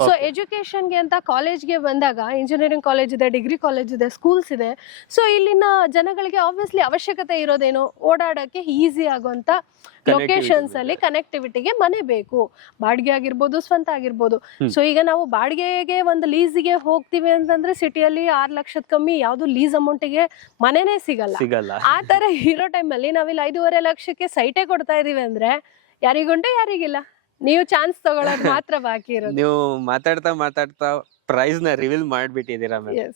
ಸೊ ಎಜುಕೇಶನ್ಗೆ ಅಂತ ಕಾಲೇಜ್ಗೆ ಬಂದಾಗ ಇಂಜಿನಿಯರಿಂಗ್ ಕಾಲೇಜ್ ಇದೆ, ಡಿಗ್ರಿ ಕಾಲೇಜ್ ಇದೆ, ಸ್ಕೂಲ್ಸ್ ಇದೆ. ಸೊ ಇಲ್ಲಿನ ಜನಗಳಿಗೆ ಆಬ್ವಿಯಸ್ಲಿ ಅವಶ್ಯಕತೆ ಇರೋದೇನು, ಓಡಾಡಕ್ಕೆ ಈಸಿ ಆಗುವಂತ ಲೊಕೇಶನ್ಸ್ ಅಲ್ಲಿ ಕನೆಕ್ಟಿವಿಟಿಗೆ ಮನೆ ಬೇಕು. ಬಾಡಿಗೆ ಆಗಿರ್ಬೋದು, ಸ್ವಂತ ಆಗಿರ್ಬೋದು. ಸೊ ಈಗ ನಾವು ಬಾಡಿಗೆಗೆ ಒಂದು ಲೀಸಿಗೆ ಹೋಗ್ತೀವಿ ಅಂತಂದ್ರೆ ಸಿಟಿಯಲ್ಲಿ 6 ಲಕ್ಷದ ಕಮ್ಮಿ ಯಾವ್ದು ಲೀಸ್ ಅಮೌಂಟಿಗೆ ಮನೆನೇ ಸಿಗಲ್ಲ. ಆ ತರ ಇರೋ ಟೈಮಲ್ಲಿ ನಾವಿಲ್ಲಿ 5.5 ಲಕ್ಷಕ್ಕೆ ಸೈಟೇ ಕೊಡ್ತಾ ಇದೀವಿ ಅಂದ್ರೆ ಯಾರಿಗುಂಟು ಯಾರಿಗಿಲ್ಲ. ನೀವು ಚಾನ್ಸ್ ತಗೊಳ್ಳೋದು ಮಾತ್ರ ಬಾಕಿ ಇರೋದು. ನೀವು ಮಾತಾಡ್ತಾ ಪ್ರೈಸ್ ನ ರಿವೀಲ್ ಮಾಡ್ಬಿಟ್ಟಿದ್ದೀರಾ ಮ್ಯಾಮ್.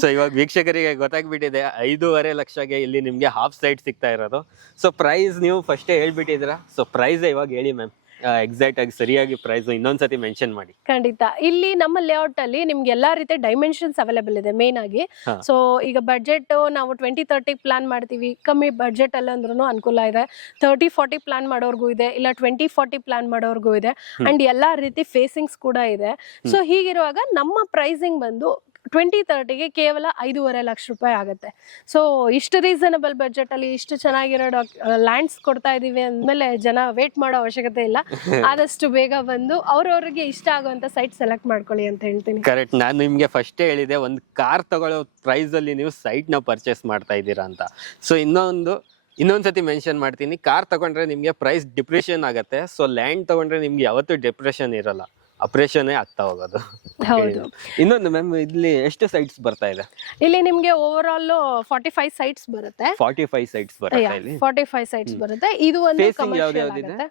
ಸೊ ಇವಾಗ ವೀಕ್ಷಕರಿಗೆ ಗೊತ್ತಾಗ್ಬಿಟ್ಟಿದೆ 5.5 ಲಕ್ಷಗೆ ಇಲ್ಲಿ ನಿಮ್ಗೆ ಹಾಫ್ ಸೈಟ್ ಸಿಗ್ತಾ ಇರೋದು. ಸೊ ಪ್ರೈಸ್ ನೀವು ಫಸ್ಟೇ ಹೇಳ್ಬಿಟ್ಟಿದ್ದೀರಾ. ಸೊ ಪ್ರೈಸ್ ಇವಾಗ ಹೇಳಿ ಮ್ಯಾಮ್, ಎಕ್ಸಾಕ್ಟ್ ಆಗಿ ಸರಿಯಾಗಿ ಪ್ರೈಸ್ ಇನ್ನೊಂದ್ಸತಿ ಮೆನ್ಷನ್ ಮಾಡಿ. ಖಂಡಿತ. ಇಲ್ಲಿ ನಮ್ಮ ಲೇಔಟ್ ಅಲ್ಲಿ ನಿಮ್ಗೆ ಎಲ್ಲಾ ರೀತಿಯ ಡೈಮೆನ್ಷನ್ಸ್ ಅವೈಲೇಬಲ್ ಇದೆ ಮೇನ್ ಆಗಿ. ಸೊ ಈಗ ಬಜೆಟ್ ನಾವು 20-30 ಪ್ಲಾನ್ ಮಾಡ್ತೀವಿ, ಕಮ್ಮಿ ಬಜೆಟ್ ಅಲ್ಲಿ ಅಂದ್ರೂ ಅನುಕೂಲ ಇದೆ. 30-40 ಪ್ಲಾನ್ ಮಾಡೋರ್ಗೂ ಇದೆ, ಇಲ್ಲ 20-40 ಪ್ಲಾನ್ ಮಾಡೋರ್ಗೂ ಇದೆ. ಅಂಡ್ ಎಲ್ಲಾ ರೀತಿ ಫೇಸಿಂಗ್ಸ್ ಕೂಡ ಇದೆ. ಸೊ ಹೀಗಿರುವಾಗ ನಮ್ಮ ಪ್ರೈಸಿಂಗ್ ಬಂದು 20-30ಗೆ ಕೇವಲ 5.5 ಲಕ್ಷ ರೂಪಾಯಿ ಆಗುತ್ತೆ. ಸೊ ಇಷ್ಟು ರೀಸನಬಲ್ ಬಜೆಟ್ ಅಲ್ಲಿ ಇಷ್ಟು ಚೆನ್ನಾಗಿರೋ ಲ್ಯಾಂಡ್ಸ್ ಕೊಡ್ತಾ ಇದೀವಿ ಅಂದ್ಮೇಲೆ ಜನ ವೇಟ್ ಮಾಡೋ ಅವಶ್ಯಕತೆ ಇಲ್ಲ. ಆದಷ್ಟು ಬೇಗ ಬಂದು ಅವ್ರವ್ರಿಗೆ ಇಷ್ಟ ಆಗುವಂತ ಸೈಟ್ ಸೆಲೆಕ್ಟ್ ಮಾಡ್ಕೊಳ್ಳಿ ಅಂತ ಹೇಳ್ತೀನಿ. ಕರೆಕ್ಟ್. ನಾನು ನಿಮ್ಗೆ ಫಸ್ಟೇ ಹೇಳಿದೆ, ಒಂದು ಕಾರ್ ತಗೊಳ್ಳೋ ಪ್ರೈಸ್ ಅಲ್ಲಿ ನೀವು ಸೈಟ್ ನ ಪರ್ಚೇಸ್ ಮಾಡ್ತಾ ಇದ್ದೀರಾ ಅಂತ. ಸೊ ಇನ್ನೊಂದ್ಸತಿ ಮೆನ್ಷನ್ ಮಾಡ್ತೀನಿ, ಕಾರ್ ತಗೊಂಡ್ರೆ ನಿಮ್ಗೆ ಪ್ರೈಸ್ ಡಿಪ್ರೆಷನ್ ಆಗತ್ತೆ. ಸೊ ಲ್ಯಾಂಡ್ ತಗೊಂಡ್ರೆ ನಿಮ್ಗೆ ಯಾವತ್ತೂ ಡಿಪ್ರೆಷನ್ ಇರಲ್ಲ, ಅಪ್ರೇಷನ್ ಆಗ್ತಾ ಹೋಗೋದು. ಹೌದು. ಇನ್ನೊಂದು ಮ್ಯಾಮ್, ಇಲ್ಲಿ ಎಷ್ಟು ಸೈಟ್ಸ್ ಬರ್ತಾ ಇದೆ? ಇಲ್ಲಿ ನಿಮ್ಗೆ ಓವರ್ ಆಲ್ 45 ಸೈಟ್ಸ್ ಬರುತ್ತೆ. 45 ಸೈಟ್ಸ್ ಬರುತ್ತೆ ಇಲ್ಲಿ. 45 ಸೈಟ್ಸ್ ಬರುತ್ತೆ. ಇದು ಒಂದು ಕಮರ್ಷಿಯಲ್ ಆಗುತ್ತೆ.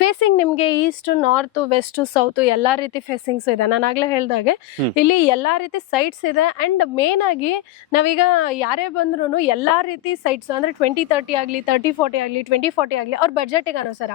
ಫೇಸಿಂಗ್ ನಿಮ್ಗೆ ಈಸ್ಟ್, ನಾರ್ತ್, ವೆಸ್ಟ್, ಸೌತ್ ಎಲ್ಲಾ ರೀತಿ ಫೇಸಿಂಗ್ಸ್ ಇದೆ. ನಾನು ಆಗ್ಲೇ ಹೇಳ್ದಾಗೆ ಇಲ್ಲಿ ಎಲ್ಲಾ ರೀತಿ ಸೈಟ್ಸ್ ಇದೆ. ಅಂಡ್ ಮೇನ್ ಆಗಿ ನಾವೀಗ ಯಾರೇ ಬಂದ್ರು ಎಲ್ಲಾ ರೀತಿ ಸೈಟ್ಸ್ ಅಂದ್ರೆ 20-30 ಆಗ್ಲಿ, 30-40 ಆಗ್ಲಿ, 20-40 ಆಗ್ಲಿ ಅವ್ರ ಬಜೆಟ್ಗೆ ಅನುಸಾರ.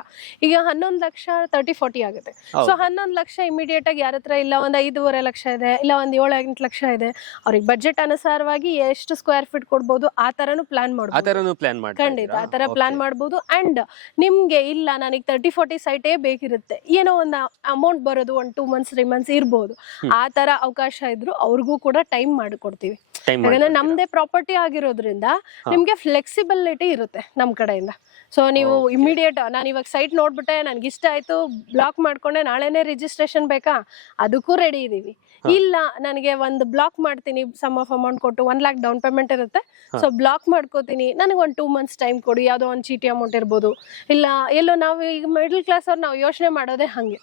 ಈಗ 11 ಲಕ್ಷ 30-40 ಆಗುತ್ತೆ. ಸೊ 11 ಲಕ್ಷ ಇಮಿಡಿಯೇಟ್ ಆಗಿ ಯಾರ ಹತ್ರ ಇಲ್ಲ ಒಂದು 5.5 ಲಕ್ಷ ಇದೆ, ಇಲ್ಲ ಒಂದು 7-8 ಲಕ್ಷ ಇದೆ, ಅವ್ರಿಗೆ ಬಜೆಟ್ ಅನುಸಾರವಾಗಿ ಎಷ್ಟು ಸ್ಕ್ವೇರ್ ಫೀಟ್ ಕೊಡ್ಬೋದು ಆ ತರನು ಪ್ಲಾನ್ ಮಾಡ್ಬೋದು. ಖಂಡಿತ ಆ ತರ ಪ್ಲಾನ್ ಮಾಡ್ಬೋದು. ಅಂಡ್ ನಿಮ್ಗೆ ಇಲ್ಲ ನನಗೆ 30-40 ಸೈಟೇ ಬೇಕಿರುತ್ತೆ, ಏನೋ ಒಂದು ಅಮೌಂಟ್ ಬರೋದು 1-2 ಮಂತ್ಸ್ 3 ಮಂತ್ಸ್ ಇರ್ಬೋದು, ಆ ತರ ಅವಕಾಶ ಇದ್ರು ಅವ್ರಿಗೂ ಕೂಡ ಟೈಮ್ ಮಾಡಿಕೊಡ್ತೀವಿ. ಯಾಕಂದ್ರೆ ನಮ್ದೇ ಪ್ರಾಪರ್ಟಿ ಆಗಿರೋದ್ರಿಂದ ನಿಮ್ಗೆ ಫ್ಲೆಕ್ಸಿಬಿಲಿಟಿ ಇರುತ್ತೆ ನಮ್ ಕಡೆಯಿಂದ. ಸೊ ನೀವು ಇಮಿಡಿಯೇಟ್ ನಾನು ಇವಾಗ ಸೈಟ್ ನೋಡ್ಬಿಟ್ಟೆ ನನ್ಗೆ ಇಷ್ಟ ಆಯ್ತು, ಬ್ಲಾಕ್ ಮಾಡ್ಕೊಂಡೆ, ನಾಳೆನೆ ರಿಜಿಸ್ಟ್ರೇಷನ್ ಬೇಕಾ, ಅದಕ್ಕೂ ರೆಡಿ ಇದೀವಿ. ಇಲ್ಲ ನನಗೆ ಒಂದು ಬ್ಲಾಕ್ ಮಾಡ್ತೀನಿ, ಸಮ್ ಆಫ್ ಅಮೌಂಟ್ ಕೊಟ್ಟು 1 lakh ಡೌನ್ ಪೇಮೆಂಟ್ ಇರುತ್ತೆ, ಸೊ ಬ್ಲಾಕ್ ಮಾಡ್ಕೋತೀನಿ, ನನಗೆ ಒಂದು 2 ಮಂತ್ಸ್ ಟೈಮ್ ಕೊಡಿ, ಯಾವ್ದೋ ಒಂದು ಚೀಟಿ ಅಮೌಂಟ್ ಇರ್ಬೋದು, ಇಲ್ಲ ಎಲ್ಲೋ ನಾವು ಈಗ ಮಿಡಲ್ ಕ್ಲಾಸ್ ಅವ್ರು ನಾವು ಯೋಚನೆ ಮಾಡೋದೇ ಹಂಗೆ.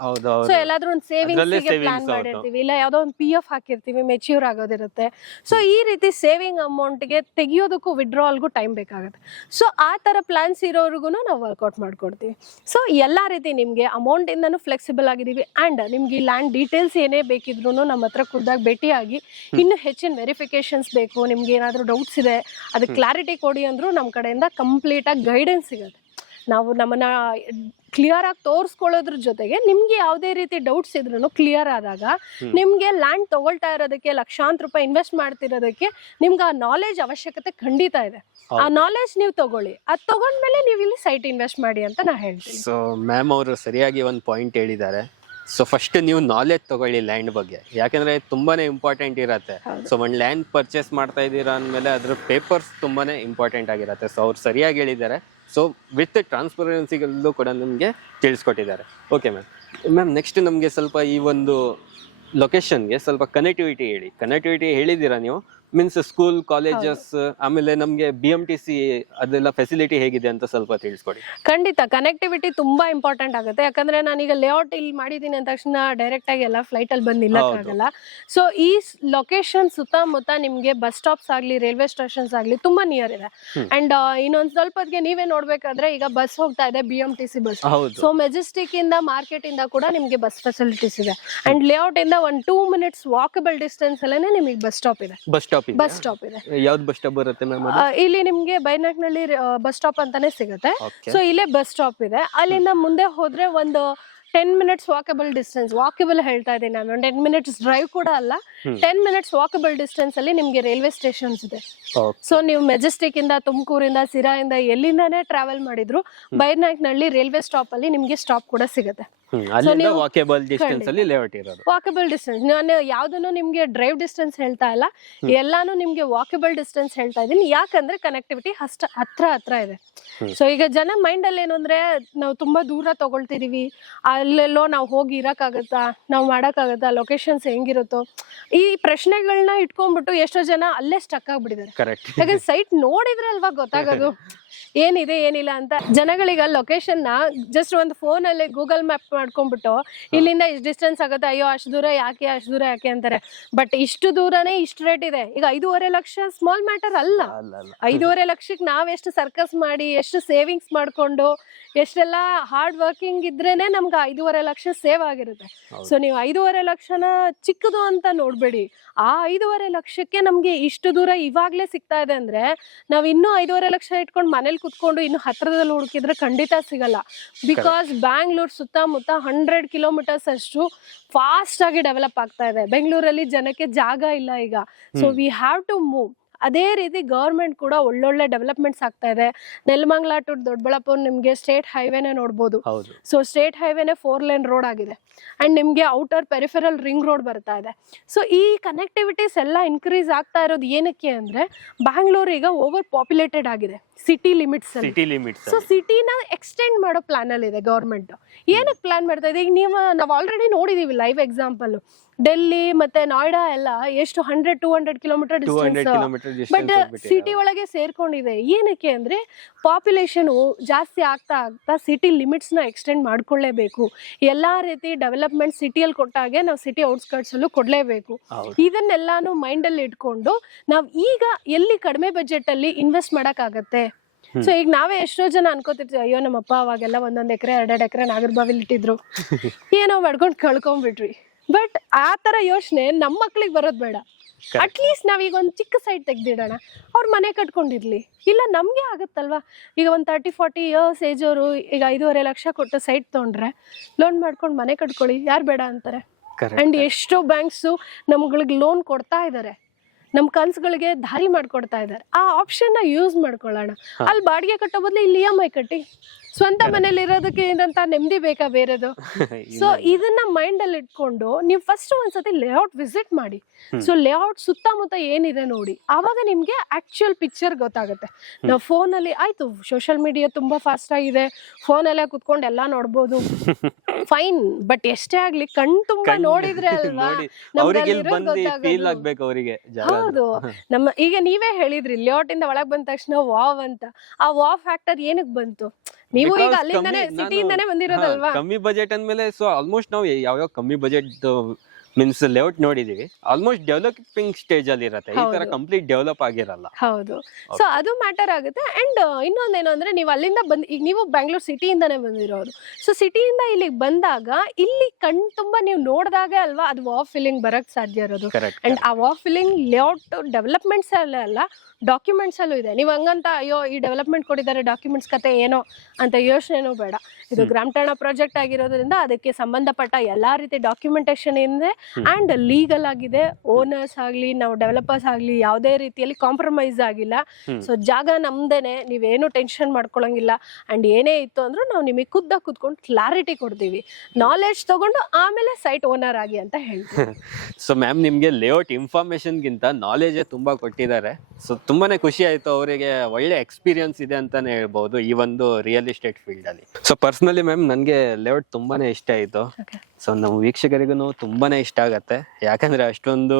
ಸೊ ಎಲ್ಲಾದ್ರೂ ಒಂದು ಸೇವಿಂಗ್ಸ್ ಪ್ಲಾನ್ ಮಾಡಿರ್ತೀವಿ, ಇಲ್ಲ ಯಾವ್ದೋ ಒಂದು PF ಹಾಕಿರ್ತೀವಿ, ಮೆಚ್ಯೂರ್ ಆಗೋದಿರುತ್ತೆ. ಸೊ ಈ ರೀತಿ ಸೇವಿಂಗ್ ಅಮೌಂಟ್ಗೆ ತೆಗಿಯೋದಕ್ಕೂ ವಿಡ್ರಾಲ್ಗೂ ಟೈಮ್ ಬೇಕಾಗುತ್ತೆ. ಸೊ ಆ ತರ ಪ್ಲಾನ್ಸ್ ಇರೋರ್ಗು ನಾವು ವರ್ಕೌಟ್ ಮಾಡ್ಕೊಡ್ತೀವಿ. ಸೊ ಎಲ್ಲಾ ರೀತಿ ನಿಮ್ಗೆ ಅಮೌಂಟ್ ಇಂದನೂ ಫ್ಲೆಕ್ಸಿಬಲ್ ಆಗಿದೀವಿ. ಅಂಡ್ ನಿಮ್ಗೆ ಲ್ಯಾಂಡ್ ಡೀಟೇಲ್ಸ್ ಏನೇ ಬೇಕಿದ್ರು ನಮ್ಮ ಹತ್ರ ಖುದ್ದಾಗಿ ಭೇಟಿಯಾಗಿ ಇನ್ನು ಹೆಚ್ಚಿನ ವೆರಿಫಿಕೇಶನ್ಸ್ ಬೇಕು, ನಿಮ್ಗೆ ಏನಾದ್ರು ಡೌಟ್ಸ್ ಇದೆ ಅದಕ್ಕೆ ಕ್ಲಾರಿಟಿ ಕೊಡಿ ಅಂದ್ರೂ ನಮ್ಮ ಕಡೆಯಿಂದ ಕಂಪ್ಲೀಟ್ ಆಗಿ ಗೈಡೆನ್ಸ್ ಸಿಗುತ್ತೆ. ನಾವು ನಮ್ಮನ್ನ ಕ್ಲಿಯರ್ ಆಗಿ ತೋರಿಸ್ಕೊಳ್ಳೋದ್ರ ಜೊತೆಗೆ ನಿಮ್ಗೆ ಯಾವುದೇ ರೀತಿ ಡೌಟ್ಸ್ ಇದ್ರು ಕ್ಲಿಯರ್ ಆದಾಗ ನಿಮ್ಗೆ ಲ್ಯಾಂಡ್ ತಗೊಳ್ತಾ ಇರೋದಕ್ಕೆ ಲಕ್ಷಾಂತರ ರೂಪಾಯಿ ಇನ್ವೆಸ್ಟ್ ಮಾಡ್ತಿರೋದಕ್ಕೆ ನಿಮ್ಗೆ ಆ ನಾಲೆಜ್ ಅವಶ್ಯಕತೆ ಖಂಡಿತ ಇದೆ. ಆ ನಾಲೆಜ್ ನೀವು ತಗೊಳ್ಳಿ, ಅದ್ ತಗೊಂಡ್ಮೇಲೆ ನೀವು ಇಲ್ಲಿ ಸೈಟ್ ಇನ್ವೆಸ್ಟ್ ಮಾಡಿ ಅಂತ ನಾ ಹೇಳ್ತೀನಿ. ಸೊ ಮ್ಯಾಮ್ ಅವರು ಸರಿಯಾಗಿ ಒಂದು ಪಾಯಿಂಟ್ ಹೇಳಿದ್ದಾರೆ. ಸೊ ಫಸ್ಟ್ ನೀವು ನಾಲೆಜ್ ತಗೊಳ್ಳಿ ಲ್ಯಾಂಡ್ ಬಗ್ಗೆ, ಯಾಕಂದ್ರೆ ತುಂಬಾನೇ ಇಂಪಾರ್ಟೆಂಟ್ ಇರತ್ತೆ. ಸೊ ಒಂದು ಲ್ಯಾಂಡ್ ಪರ್ಚೇಸ್ ಮಾಡ್ತಾ ಇದ್ದೀರಾ ಅಂದಮೇಲೆ ಅದ್ರ ಪೇಪರ್ಸ್ ತುಂಬಾನೇ ಇಂಪಾರ್ಟೆಂಟ್ ಆಗಿರತ್ತೆ. ಸೊ ಅವ್ರು ಸರಿಯಾಗಿ ಹೇಳಿದ್ದಾರೆ. ಸೊ ವಿತ್ ಟ್ರಾನ್ಸ್ಪರೆನ್ಸಿಗಳಲ್ಲೂ ಕೂಡ ನಿಮಗೆ ತಿಳಿಸ್ಕೊಟ್ಟಿದ್ದಾರೆ. ಓಕೆ ಮ್ಯಾಮ್ ನೆಕ್ಸ್ಟ್ ನಮಗೆ ಸ್ವಲ್ಪ ಈ ಒಂದು ಲೊಕೇಶನ್ಗೆ ಸ್ವಲ್ಪ ಕನೆಕ್ಟಿವಿಟಿ ಹೇಳಿದ್ದೀರಾ ನೀವು. ಮೀನ್ಸ್ ಸ್ಕೂಲ್, ಕಾಲೇಜಸ್, ಆಮೇಲೆ ನಮ್ಗೆ BMTC ಅದೆಲ್ಲ ಫೆಸಿಲಿಟಿ ಹೇಗಿದೆ ಅಂತ ಸ್ವಲ್ಪ ತಿಳಿಸ್ಕೊಡಿ. ಖಂಡಿತ ಕನೆಕ್ಟಿವಿಟಿ ತುಂಬಾ ಇಂಪಾರ್ಟೆಂಟ್ ಆಗುತ್ತೆ. ಯಾಕಂದ್ರೆ ನಾನೀಗ ಲೇಔಟ್ ಇಲ್ಲಿ ಮಾಡಿದೀನಿ ಅಂದ ತಕ್ಷಣ ಡೈರೆಕ್ಟ್ ಆಗಿ ಎಲ್ಲ ಫ್ಲೈಟ್ ಅಲ್ಲಿ ಬಂದು ನಿಲ್ಲಕ್ಕಾಗಲ್ಲ. ಸೊ ಈ ಲೊಕೇಶನ್ ಸುತ್ತಮುತ್ತ ನಿಮ್ಗೆ ಬಸ್ ಸ್ಟಾಪ್ಸ್ ಆಗ್ಲಿ, ರೈಲ್ವೆ ಸ್ಟೇಷನ್ಸ್ ಆಗ್ಲಿ ತುಂಬಾ ನಿಯರ್ ಇದೆ. ಅಂಡ್ ಇನ್ನೊಂದ್ ಸ್ವಲ್ಪ ಹೊತ್ತಿಗೆ ನೀವೇ ನೋಡ್ಬೇಕಾದ್ರೆ ಈಗ ಬಸ್ ಹೋಗ್ತಾ ಇದೆ, BMTC ಬಸ್. ಸೊ ಮೆಜೆಸ್ಟಿಕ್ ಇಂದ ಮಾರ್ಕೆಟ್ ಇಂದ ಕೂಡ ನಿಮ್ಗೆ ಬಸ್ ಫೆಸಿಲಿಟೀಸ್ ಇದೆ. ಅಂಡ್ ಲೇಔಟ್ ಇಂದ 1-2 minutes ವಾಕಬಲ್ ಡಿಸ್ಟೆನ್ಸ್ ಅಲ್ಲೇನೆ ನಿಮಗೆ ಬಸ್ ಸ್ಟಾಪ್ ಇದೆ. ಬಸ್ ಸ್ಟಾಪ್ ಇದೆ. ಯಾವ್ದು ಬಸ್ ಸ್ಟಾಪ್ ಬರುತ್ತೆ ಮ್ಯಾಮ್? ಇಲ್ಲಿ ನಿಮ್ಗೆ ಬೈನಾಕ್ನಲ್ಲಿ ಬಸ್ ಸ್ಟಾಪ್ ಅಂತಾನೆ ಸಿಗುತ್ತೆ. ಸೊ ಇಲ್ಲೇ ಬಸ್ ಸ್ಟಾಪ್ ಇದೆ. ಅಲ್ಲಿಂದ ಮುಂದೆ ಹೋದ್ರೆ ಒಂದು 10 ಮಿನಿಟ್ಸ್ ವಾಕಬಲ್ ಡಿಸ್ಟೆನ್ಸ್, ವಾಕಬಲ್ ಹೇಳ್ತಾ ಇದ್ದೀನಿ ನಾನು, 10 ಮಿನಿಟ್ಸ್ ಡ್ರೈವ್ ಕೂಡ ಅಲ್ಲ, 10 ಮಿನಿಟ್ಸ್ ವಾಕಬಲ್ ಡಿಸ್ಟೆನ್ಸ್ ಅಲ್ಲಿ ನಿಮ್ಗೆ ರೈಲ್ವೆ ಸ್ಟೇಷನ್ಸ್ ಇದೆ. ಸೊ ನೀವು ಮೆಜೆಸ್ಟಿಕ್ ಇಂದ, ತುಮಕೂರಿಂದ, ಸಿರಾಯಿಂದ ಎಲ್ಲಿಂದಾನೇ ಟ್ರಾವೆಲ್ ಮಾಡಿದ್ರು ಬೈರ್ನಾಯ್ಕ್ನಹಳ್ಳಿ ರೈಲ್ವೆ ಸ್ಟಾಪ್ ಅಲ್ಲಿ ನಿಮ್ಗೆ ಸ್ಟಾಪ್ ಕೂಡ ಸಿಗುತ್ತೆ. ವಾಕೇಬಲ್ ಡಿಸ್ಟೆನ್ಸ್ ಅಲ್ಲಿ ಲೇಔಟ್ ಇರೋದು. ವಾಕಬಲ್ ಡಿಸ್ಟೆನ್ಸ್, ನಾನು ಯಾವ್ದನ್ನು ನಿಮ್ಗೆ ಡ್ರೈವ್ ಡಿಸ್ಟೆನ್ಸ್ ಹೇಳ್ತಾ ಇಲ್ಲ, ಎಲ್ಲಾನು ನಿಮ್ಗೆ ವಾಕಬಲ್ ಡಿಸ್ಟೆನ್ಸ್ ಹೇಳ್ತಾ ಇದೀನಿ. ಯಾಕಂದ್ರೆ ಕನೆಕ್ಟಿವಿಟಿ ಅಷ್ಟ ಹತ್ರ ಇದೆ. ಸೊ ಈಗ ಜನ ಮೈಂಡ್ ಅಲ್ಲಿ ಏನು ಅಂದ್ರೆ, ನಾವು ತುಂಬಾ ದೂರ ತಗೊಳ್ತಿದೀವಿ, ಅಲ್ಲೆಲ್ಲೋ ನಾವು ಹೋಗಿ ಇರಕ್ಕಾಗತ್ತಾ, ನಾವು ಮಾಡಕ್ಕಾಗತ್ತಾ, ಲೊಕೇಶನ್ಸ್ ಹೆಂಗಿರುತ್ತೋ, ಈ ಪ್ರಶ್ನೆಗಳನ್ನ ಇಟ್ಕೊಂಡ್ಬಿಟ್ಟು ಎಷ್ಟೋ ಜನ ಅಲ್ಲೇ ಸ್ಟಕ್ ಆಗ್ಬಿಟ್ಟಿದ್ದಾರೆ. ಯಾಕಂದ್ರೆ ಸೈಟ್ ನೋಡಿದ್ರೆ ಅಲ್ವಾ ಗೊತ್ತಾಗೋದು ಏನಿದೆ ಏನಿಲ್ಲ ಅಂತ. ಜನಗಳಿಗೆ ಲೊಕೇಶನ್ ನ ಜಸ್ಟ್ ಒಂದು ಫೋನ್ ಅಲ್ಲಿ ಗೂಗಲ್ ಮ್ಯಾಪ್ ಮಾಡ್ಕೊಂಡ್ಬಿಟ್ಟು ಇಲ್ಲಿಂದ ಇಷ್ಟು ಡಿಸ್ಟೆನ್ಸ್ ಆಗುತ್ತೆ, ಅಯ್ಯೋ ಅಷ್ಟು ದೂರ ಯಾಕೆ ಅಂತಾರೆ. ಬಟ್ ಇಷ್ಟು ದೂರನೇ ಇಷ್ಟು ರೇಟ್ ಇದೆ. ಈಗ 5.5 ಲಕ್ಷ ಸ್ಮಾಲ್ ಮ್ಯಾಟರ್ ಅಲ್ಲ. 5.5 ಲಕ್ಷಕ್ಕೆ ನಾವ್ ಎಷ್ಟು ಸರ್ಕಸ್ ಮಾಡಿ, ಎಷ್ಟು ಸೇವಿಂಗ್ಸ್ ಮಾಡ್ಕೊಂಡು, ಎಷ್ಟೆಲ್ಲ ಹಾರ್ಡ್ ವರ್ಕಿಂಗ್ ಇದ್ರೇನೆ ನಮ್ಗೆ 5.5 ಲಕ್ಷ ಸೇವ್ ಆಗಿರುತ್ತೆ. ಸೊ ನೀವು 5.5 ಲಕ್ಷನ ಚಿಕ್ಕದು ಅಂತ ನೋಡ್ಬೇಡಿ. ಆ 5.5 ಲಕ್ಷಕ್ಕೆ ನಮ್ಗೆ ಇಷ್ಟು ದೂರ ಇವಾಗ್ಲೇ ಸಿಗ್ತಾ ಇದೆ ಅಂದ್ರೆ, ನಾವ್ ಇನ್ನೂ 5.5 ಲಕ್ಷ ಇಟ್ಕೊಂಡು ಮನೇಲಿ ಕುತ್ಕೊಂಡು ಇನ್ನು ಹತ್ರದಲ್ಲಿ ಹುಡುಕಿದ್ರೆ ಖಂಡಿತ ಸಿಗಲ್ಲ. ಬಿಕಾಸ್ ಬ್ಯಾಂಗ್ಳೂರ್ ಸುತ್ತಮುತ್ತ 100 ಕಿಲೋಮೀಟರ್ಸ್ ಅಷ್ಟು ಫಾಸ್ಟ್ ಆಗಿ ಡೆವಲಪ್ ಆಗ್ತಾ ಇದೆ. ಬೆಂಗಳೂರಲ್ಲಿ ಜನಕ್ಕೆ ಜಾಗ ಇಲ್ಲ ಈಗ. So we have to move. ಅದೇ ರೀತಿ ಗವರ್ಮೆಂಟ್ ಕೂಡ ಒಳ್ಳೊಳ್ಳೆ ಡೆವಲಪ್ಮೆಂಟ್ಸ್ ಆಗ್ತಾ ಇದೆ. ನೆಲಮಂಗಲ ಟು ದೊಡ್ಡಬಳ್ಳಾಪುರ ನಿಮ್ಗೆ ಸ್ಟೇಟ್ ಹೈವೇನೆ ನೋಡ್ಬೋದು. ಸೊ ಸ್ಟೇಟ್ ಹೈವೇನೆ 4 ಲೇನ್ ರೋಡ್ ಆಗಿದೆ. ಅಂಡ್ ನಿಮ್ಗೆ ಔಟರ್ ಪೆರಿಫೆರಲ್ ರಿಂಗ್ ರೋಡ್ ಬರ್ತಾ ಇದೆ. ಸೊ ಈ ಕನೆಕ್ಟಿವಿಟೀಸ್ ಎಲ್ಲ ಇನ್ಕ್ರೀಸ್ ಆಗ್ತಾ ಇರೋದು ಏನಕ್ಕೆ ಅಂದ್ರೆ, ಬ್ಯಾಂಗ್ಳೂರ್ ಈಗ ಓವರ್ ಪಾಪ್ಯುಲೇಟೆಡ್ ಆಗಿದೆ ಸಿಟಿ ಲಿಮಿಟ್ಸ್ ಅಲ್ಲಿ. ಸೊ ಸಿಟಿನ ಎಕ್ಸ್ಟೆಂಡ್ ಮಾಡೋ ಪ್ಲಾನ್ ಅಲ್ಲಿ ಇದೆ ಗವರ್ಮೆಂಟ್. ಏನಕ್ಕೆ ಪ್ಲಾನ್ ಮಾಡ್ತಾ ಇದೆ? ಈಗ ನಾವು ಆಲ್ರೆಡಿ ನೋಡಿದೀವಿ ಲೈವ್ ಎಕ್ಸಾಂಪಲ್. ಡೆಲ್ಲಿ ಮತ್ತೆ ನೋಯ್ಡಾ ಎಲ್ಲ ಎಷ್ಟು 100-200 ಕಿಲೋಮೀಟರ್ ಡಿಸ್ಟೆನ್ಸ್, ಬಟ್ ಸಿಟಿ ಒಳಗೆ ಸೇರ್ಕೊಂಡಿದೆ. ಏನಕ್ಕೆ ಅಂದ್ರೆ, ಪಾಪ್ಯುಲೇಷನ್ ಜಾಸ್ತಿ ಆಗ್ತಾ ಸಿಟಿ ಲಿಮಿಟ್ಸ್ ನ ಎಕ್ಸ್ಟೆಂಡ್ ಮಾಡ್ಕೊಳ್ಳೇಬೇಕು. ಎಲ್ಲಾ ರೀತಿ ಡೆವಲಪ್ಮೆಂಟ್ ಸಿಟಿಯಲ್ಲಿ ಕೊಟ್ಟಾಗೆ ನಾವು ಸಿಟಿ ಔಟ್ಸ್ಕರ್ಟ್ಸ್ ಅಲ್ಲೂ ಕೊಡ್ಲೇಬೇಕು. ಇದನ್ನೆಲ್ಲಾನು ಮೈಂಡ್ ಅಲ್ಲಿ ಇಟ್ಕೊಂಡು ನಾವ್ ಈಗ ಎಲ್ಲಿ ಕಡಿಮೆ ಬಜೆಟ್ ಅಲ್ಲಿ ಇನ್ವೆಸ್ಟ್ ಮಾಡಕ್ ಆಗತ್ತೆ. ಸೊ ಈಗ ನಾವೇ ಎಷ್ಟೋ ಜನ ಅನ್ಕೋತಿರ್ತೀವಿ, ಅಯ್ಯೋ ನಮ್ಮಪ್ಪ ಅವಾಗೆಲ್ಲ 1 ಎಕರೆ 2 ಎಕರೆ ನಾಗರಬಾವಿಲಿ ಇಟ್ಟಿದ್ರು, ಏನೋ ಮಾಡ್ಕೊಂಡು ಕಳ್ಕೊಂಡ್ಬಿಟ್ರಿ. ಬಟ್ ಆ ತರ ಯೋಚನೆ ನಮ್ಮ ಮಕ್ಳಿಗೆ ಬರೋದ್ ಬೇಡ. ಅಟ್ಲೀಸ್ಟ್ ನಾವೀಗ ಒಂದು ಚಿಕ್ಕ ಸೈಟ್ ತೆಗ್ದಿಡೋಣ, ಅವ್ರ ಮನೆ ಕಟ್ಕೊಂಡಿರ್ಲಿ. ಇಲ್ಲ ನಮ್ಗೆ ಆಗತ್ತಲ್ವಾ, ಈಗ ಒಂದು 30-40 ಇಯರ್ಸ್ ಏಜ್ ಅವರು ಈಗ 5.5 ಲಕ್ಷ ಕೊಟ್ಟು ಸೈಟ್ ತೊಗೊಂಡ್ರೆ ಲೋನ್ ಮಾಡ್ಕೊಂಡು ಮನೆ ಕಟ್ಕೊಳ್ಳಿ, ಯಾರು ಬೇಡ ಅಂತಾರೆ. ಅಂಡ್ ಎಷ್ಟೋ ಬ್ಯಾಂಕ್ಸು ನಮ್ಗಳಿಗೆ ಲೋನ್ ಕೊಡ್ತಾ ಇದ್ದಾರೆ, ನಮ್ ಕನ್ಸುಗಳಿಗೆ ದಾರಿ ಮಾಡ್ಕೊಡ್ತಾ ಇದ್ದಾರೆ. ಆ ಆಪ್ಷನ್ ನ ಯೂಸ್ ಮಾಡ್ಕೊಳ್ಳೋಣ. ಅಲ್ಲಿ ಬಾಡಿಗೆ ಕಟ್ಟೋ ಬದಲು ಇಲ್ಲಿ EMI ಕಟ್ಟಿ, ಸ್ವಂತ ಮನೇಲಿ ಇರೋದಕ್ಕೆ ಏನಂತ ನೆಮ್ಮದಿ ಬೇಕಾ ಬೇರೆದು? ಸೊ ಇದನ್ನ ಮೈಂಡ್ ಅಲ್ಲಿ ಇಟ್ಕೊಂಡು ನೀವು ಫಸ್ಟ್ ಒಂದ್ಸತಿ ಲೇಔಟ್ ವಿಸಿಟ್ ಮಾಡಿ. ಸೊ ಲೇಔಟ್ ಸುತ್ತಮುತ್ತ ಏನಿದೆ ನೋಡಿ, ಆವಾಗ ನಿಮ್ಗೆ ಆಕ್ಚುಯಲ್ ಪಿಕ್ಚರ್ ಗೊತ್ತಾಗುತ್ತೆ. ನಾವು ಫೋನ್ ಅಲ್ಲಿ ಆಯ್ತು, ಸೋಷಿಯಲ್ ಮೀಡಿಯಾ ತುಂಬಾ ಫಾಸ್ಟ್ ಆಗಿದೆ, ಫೋನ್ ಅಲ್ಲೇ ಕುತ್ಕೊಂಡು ಎಲ್ಲಾ ನೋಡ್ಬೋದು, ಫೈನ್. ಬಟ್ ಎಷ್ಟೇ ಆಗ್ಲಿ ಕಣ್ ತುಂಬಾ ನೋಡಿದ್ರೆ ಅಲ್ವಾ ಹೌದು. ನಮ್ಮ ಈಗ ನೀವೇ ಹೇಳಿದ್ರಿ ಲೇಔಟ್ ಇಂದ ಒಳಗ್ ಬಂದ ತಕ್ಷಣ ವಾವ್ ಅಂತ. ಆ ವಾವ್ ಫ್ಯಾಕ್ಟರ್ ಏನಕ್ ಬಂತು? ನೀವು ಈಗ ಅಲ್ಲಿಂದಾನೆ ಸಿಟಿಯಿಂದಾನೆ ಬಂದಿರೋದಲ್ವಾ? ಕಮ್ಮಿ ಬಜೆಟ್ ಅಂದ್ಮೇಲೆ ಸೊ ಆಲ್ಮೋಸ್ಟ್ ನಾವು ಯಾವ ಕಮ್ಮಿ ಬಜೆಟ್ ಮೀನ್ಸ್ ಲೇಔಟ್ ನೋಡಿದೀವಿ, ಆಲ್ಮೋಸ್ಟ್ ಡೆವಲಪಿಂಗ್ ಸ್ಟೇಜ್ ಅಲ್ಲಿ ಇರುತ್ತೆ, ಈ ತರ ಕಂಪ್ಲೀಟ್ ಡೆವಲಪ್ ಆಗಿರಲ್ಲ. ಹೌದು. ಸೊ ಅದು ಮ್ಯಾಟರ್ ಆಗುತ್ತೆ. ಅಂಡ್ ಇನ್ನೊಂದೇನು ಅಂದ್ರೆ, ನೀವು ಅಲ್ಲಿಂದ ಈಗ ನೀವು ಬ್ಯಾಂಗ್ಳೂರ್ ಸಿಟಿಯಿಂದಾನೆ ಬಂದಿರೋದು. ಸೊ ಸಿಟಿಯಿಂದ ಇಲ್ಲಿಗೆ ಬಂದಾಗ ಇಲ್ಲಿ ಕಣ್ ತುಂಬಾ ನೀವು ನೋಡಿದಾಗ ಅಲ್ವಾ ಅದು ವಾವ್ ಫೀಲಿಂಗ್ ಬರಕ್ ಸಾಧ್ಯ ಇರೋದು. ಅಂಡ್ ಆ ವಾವ್ ಫೀಲಿಂಗ್ ಲೇಔಟ್ ಡೆವಲಪ್ಮೆಂಟ್ಸ್ ಅಲ್ಲ, ಡಾಕ್ಯುಮೆಂಟ್ಸ್ ಅಲ್ಲೂ ಇದೆ. ನೀವು ಹಂಗಂತ ಅಯ್ಯೋ ಈ ಡೆವಲಪ್ಮೆಂಟ್ ಕೊಟ್ಟಿದ್ದಾರೆ ಡಾಕ್ಯುಮೆಂಟ್ಸ್ ಕತೆ ಏನೋ ಅಂತ ಯೋಚನೆನೂ ಬೇಡ. ಇದು ಗ್ರಾಮ ಠಾಣಾ ಪ್ರಾಜೆಕ್ಟ್ ಆಗಿರೋದ್ರಿಂದ ಅದಕ್ಕೆ ಸಂಬಂಧಪಟ್ಟ ಎಲ್ಲಾ ರೀತಿ ಡಾಕ್ಯುಮೆಂಟೇಶನ್ ಇದೆ. ಅಂಡ್ ಲೀಗಲ್ ಆಗಿದೆ. ಓನರ್ಸ್ ಆಗ್ಲಿ ನಾವು ಡೆವಲಪರ್ಸ್ ಆಗ್ಲಿ ಯಾವುದೇ ರೀತಿಯಲ್ಲಿ ಕಾಂಪ್ರಮೈಸ್ ಆಗಿಲ್ಲ. ಸೊ ಜಾಗ ನಮ್ದೇನೆ, ನೀವೇನು ಟೆನ್ಷನ್ ಮಾಡ್ಕೊಳಂಗಿಲ್ಲ. ಅಂಡ್ ಏನೇ ಇತ್ತು ಅಂದ್ರೂ ನಾವು ನಿಮಗೆ ಕುತ್ಕೊಂಡು ಕ್ಲಾರಿಟಿ ಕೊಡ್ತೀವಿ. ನಾಲೆಡ್ಜ್ ತಗೊಂಡು ಆಮೇಲೆ ಸೈಟ್ ಓನರ್ ಆಗಿ ಅಂತ ಹೇಳ್ತೀವಿ. ಸೊ ಮ್ಯಾಮ್, ನಿಮ್ಗೆ ಲೇಔಟ್ ಇನ್ಫಾರ್ಮೇಶನ್ ಗಿಂತ ನಾಲೆಜ್ ತುಂಬಾ ಕೊಟ್ಟಿದ್ದಾರೆ. ಸೊ ತುಂಬಾನೇ ಖುಷಿ ಆಯ್ತು, ಅವರಿಗೆ ಒಳ್ಳೆ ಎಕ್ಸ್ಪೀರಿಯನ್ಸ್ ಇದೆ ಅಂತಾನೆ ಹೇಳ್ಬಹುದು ಈ ಒಂದು ರಿಯಲ್ ಎಸ್ಟೇಟ್ ಫೀಲ್ಡ್ ಅಲ್ಲಿ. ಸೊ ಪರ್ಸನಲಿ ಮ್ಯಾಮ್, ನನ್ಗೆ ಲೇಔಟ್ ತುಂಬಾನೇ ಇಷ್ಟ ಆಯ್ತು. ಸೊ ನಮ್ಮ ವೀಕ್ಷಕರಿಗೂ ತುಂಬಾನೇ ಇಷ್ಟ ಆಗತ್ತೆ, ಯಾಕಂದ್ರೆ ಅಷ್ಟೊಂದು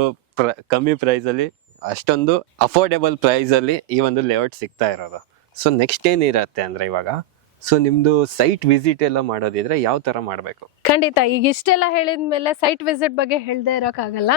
ಕಮ್ಮಿ ಪ್ರೈಸ್ ಅಲ್ಲಿ, ಅಷ್ಟೊಂದು ಅಫೋರ್ಡೆಬಲ್ ಪ್ರೈಸ್ ಅಲ್ಲಿ ಈ ಒಂದು ಲೇಔಟ್ ಸಿಗ್ತಾ ಇರೋದು. ಸೊ ನೆಕ್ಸ್ಟ್ ಏನಿರತ್ತೆ ಅಂದ್ರೆ, ಇವಾಗ ಸೊ ನಿಮ್ದು ಸೈಟ್ ವಿಸಿಟ್ ಎಲ್ಲ ಮಾಡೋದಿದ್ರೆ ಯಾವ ತರ ಮಾಡ್ಬೇಕು? ಖಂಡಿತ ಈಗ ಇಷ್ಟೆಲ್ಲ ಹೇಳಿದ್ಮೇಲೆ ಸೈಟ್ ವಿಸಿಟ್ ಬಗ್ಗೆ ಹೇಳ್ದೆ ಇರೋಕ್ಕಾಗಲ್ಲ.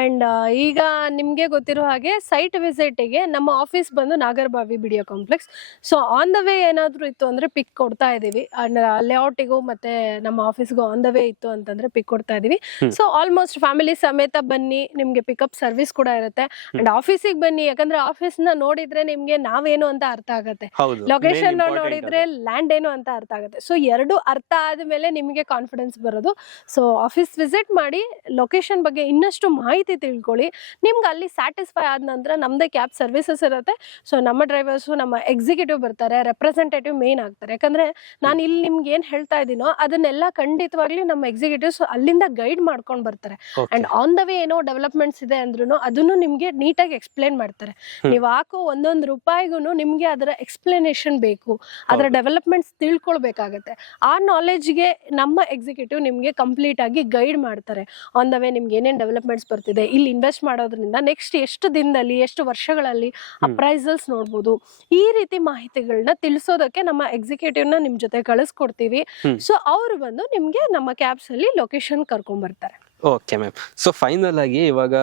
ಅಂಡ್ ಈಗ ನಿಮ್ಗೆ ಗೊತ್ತಿರೋ ಹಾಗೆ ಸೈಟ್ ವಿಸಿಟ್ ಗೆ ನಮ್ಮ ಆಫೀಸ್ ಬಂದು Nagarbhavi BDO complex. So on the way ಏನಾದ್ರು ಇತ್ತು ಅಂದ್ರೆ ಪಿಕ್ ಕೊಡ್ತಾ ಇದೀವಿ. ಅಂಡ್ ಲೇಔಟಿಗೂ ಮತ್ತೆ ನಮ್ಮ ಆಫೀಸ್ಗೂ ಆನ್ ದ ವೇ ಇತ್ತು ಅಂತಂದ್ರೆ ಪಿಕ್ ಕೊಡ್ತಾ ಇದೀವಿ. ಸೊ ಆಲ್ಮೋಸ್ಟ್ ಫ್ಯಾಮಿಲಿ ಸಮೇತ ಬನ್ನಿ, ನಿಮ್ಗೆ ಪಿಕಪ್ ಸರ್ವಿಸ್ ಕೂಡ ಇರುತ್ತೆ. ಅಂಡ್ ಆಫೀಸಿಗೆ ಬನ್ನಿ, ಯಾಕಂದ್ರೆ ಆಫೀಸ್ ನ ನೋಡಿದ್ರೆ ನಿಮ್ಗೆ ನಾವೇನು ಅಂತ ಅರ್ಥ ಆಗತ್ತೆ, ಲೊಕೇಶನ್ ನೋಡಿದ್ರೆ ಲ್ಯಾಂಡ್ ಏನು ಅಂತ ಅರ್ಥ ಆಗುತ್ತೆ. ಸೊ ಎರಡು ಅರ್ಥ ಆದ್ಮೇಲೆ ನಿಮ್ಗೆ ಕಾನ್ಫಿಡೆನ್ಸ್ ಡಿಫ್ರೆನ್ಸ್ ಬರೋದು. ಸೊ ಆಫೀಸ್ ವಿಸಿಟ್ ಮಾಡಿ ಲೊಕೇಶನ್ ಬಗ್ಗೆ ಇನ್ನಷ್ಟು ಮಾಹಿತಿ ತಿಳ್ಕೊಳ್ಳಿ. ನಿಮ್ಗೆ ಅಲ್ಲಿ ಸ್ಯಾಟಿಸ್ಫೈ ಆದ ನಂತರ ನಮ್ಮದೇ ಕ್ಯಾಬ್ ಸರ್ವಿಸಸ್ ಇರುತ್ತೆ. ಸೊ ನಮ್ಮ ಡ್ರೈವರ್ಸು, ನಮ್ಮ ಎಕ್ಸಿಕ್ಯೂಟಿವ್ ಬರ್ತಾರೆ, ರೆಪ್ರೆಸೆಂಟೇಟಿವ್ ಮೇನ್ ಆಗ್ತಾರೆ. ಯಾಕಂದರೆ ನಾನು ಇಲ್ಲಿ ನಿಮ್ಗೆ ಏನು ಹೇಳ್ತಾ ಇದ್ದೀನೋ ಅದನ್ನೆಲ್ಲ ಖಂಡಿತವಾಗ್ಲೂ ನಮ್ಮ ಎಕ್ಸಿಕ್ಯೂಟಿವ್ಸ್ ಅಲ್ಲಿಂದ ಗೈಡ್ ಮಾಡ್ಕೊಂಡು ಬರ್ತಾರೆ. ಆ್ಯಂಡ್ ಆನ್ ದ ವೇ ಏನೋ ಡೆವಲಪ್ಮೆಂಟ್ಸ್ ಇದೆ ಅಂದ್ರೂ ಅದನ್ನು ನಿಮಗೆ ನೀಟಾಗಿ ಎಕ್ಸ್ಪ್ಲೇನ್ ಮಾಡ್ತಾರೆ. ನೀವು ಹಾಕೋ ಒಂದೊಂದು ರೂಪಾಯಿಗೂ ನಿಮಗೆ ಅದರ ಎಕ್ಸ್ಪ್ಲನೇಷನ್ ಬೇಕು, ಅದರ ಡೆವಲಪ್ಮೆಂಟ್ಸ್ ತಿಳ್ಕೊಳ್ಬೇಕಾಗತ್ತೆ. ಆ ನಾಲೆಜ್ಗೆ ನಮ್ಮ ಎಕ್ಸಿಕ್ಯೂಟಿವ್ ನಿಮಗೆ ಕಂಪ್ಲೀಟ್ ಆಗಿ ಗೈಡ್ ಮಾಡ್ತಾರೆ. ಆನ್ ದ ವೇ ನಿಮ್ಗೆ ಏನೇನು ಡೆವಲಪ್ಮೆಂಟ್ಸ್ ಬರ್ತಿದೆ, ಇಲ್ಲಿ ಇನ್ವೆಸ್ಟ್ ಮಾಡೋದ್ರಿಂದ ನೆಕ್ಸ್ಟ್ ಎಷ್ಟು ದಿನದಲ್ಲಿ, ಎಷ್ಟು ವರ್ಷಗಳಲ್ಲಿ ಅಪ್ರೈಸಲ್ಸ್ ನೋಡ್ಬೋದು, ಈ ರೀತಿ ಮಾಹಿತಿಗಳನ್ನ ತಿಳಿಸೋದಕ್ಕೆ ನಮ್ಮ ಎಕ್ಸಿಕ್ಯೂಟಿವ್ನ ನಿಮ್ಮ ಜೊತೆ ಕಳಿಸ್ಕೊಡ್ತೀವಿ. ಸೊ ಅವರು ಬಂದು ನಿಮ್ಗೆ ನಮ್ಮ ಕ್ಯಾಬ್ಸ್ ಅಲ್ಲಿ ಲೊಕೇಶನ್ ಕರ್ಕೊಂಡ್ ಬರ್ತಾರೆ. Okay ma'am. ಸೊ ಫೈನಲ್ ಆಗಿ ಇವಾಗ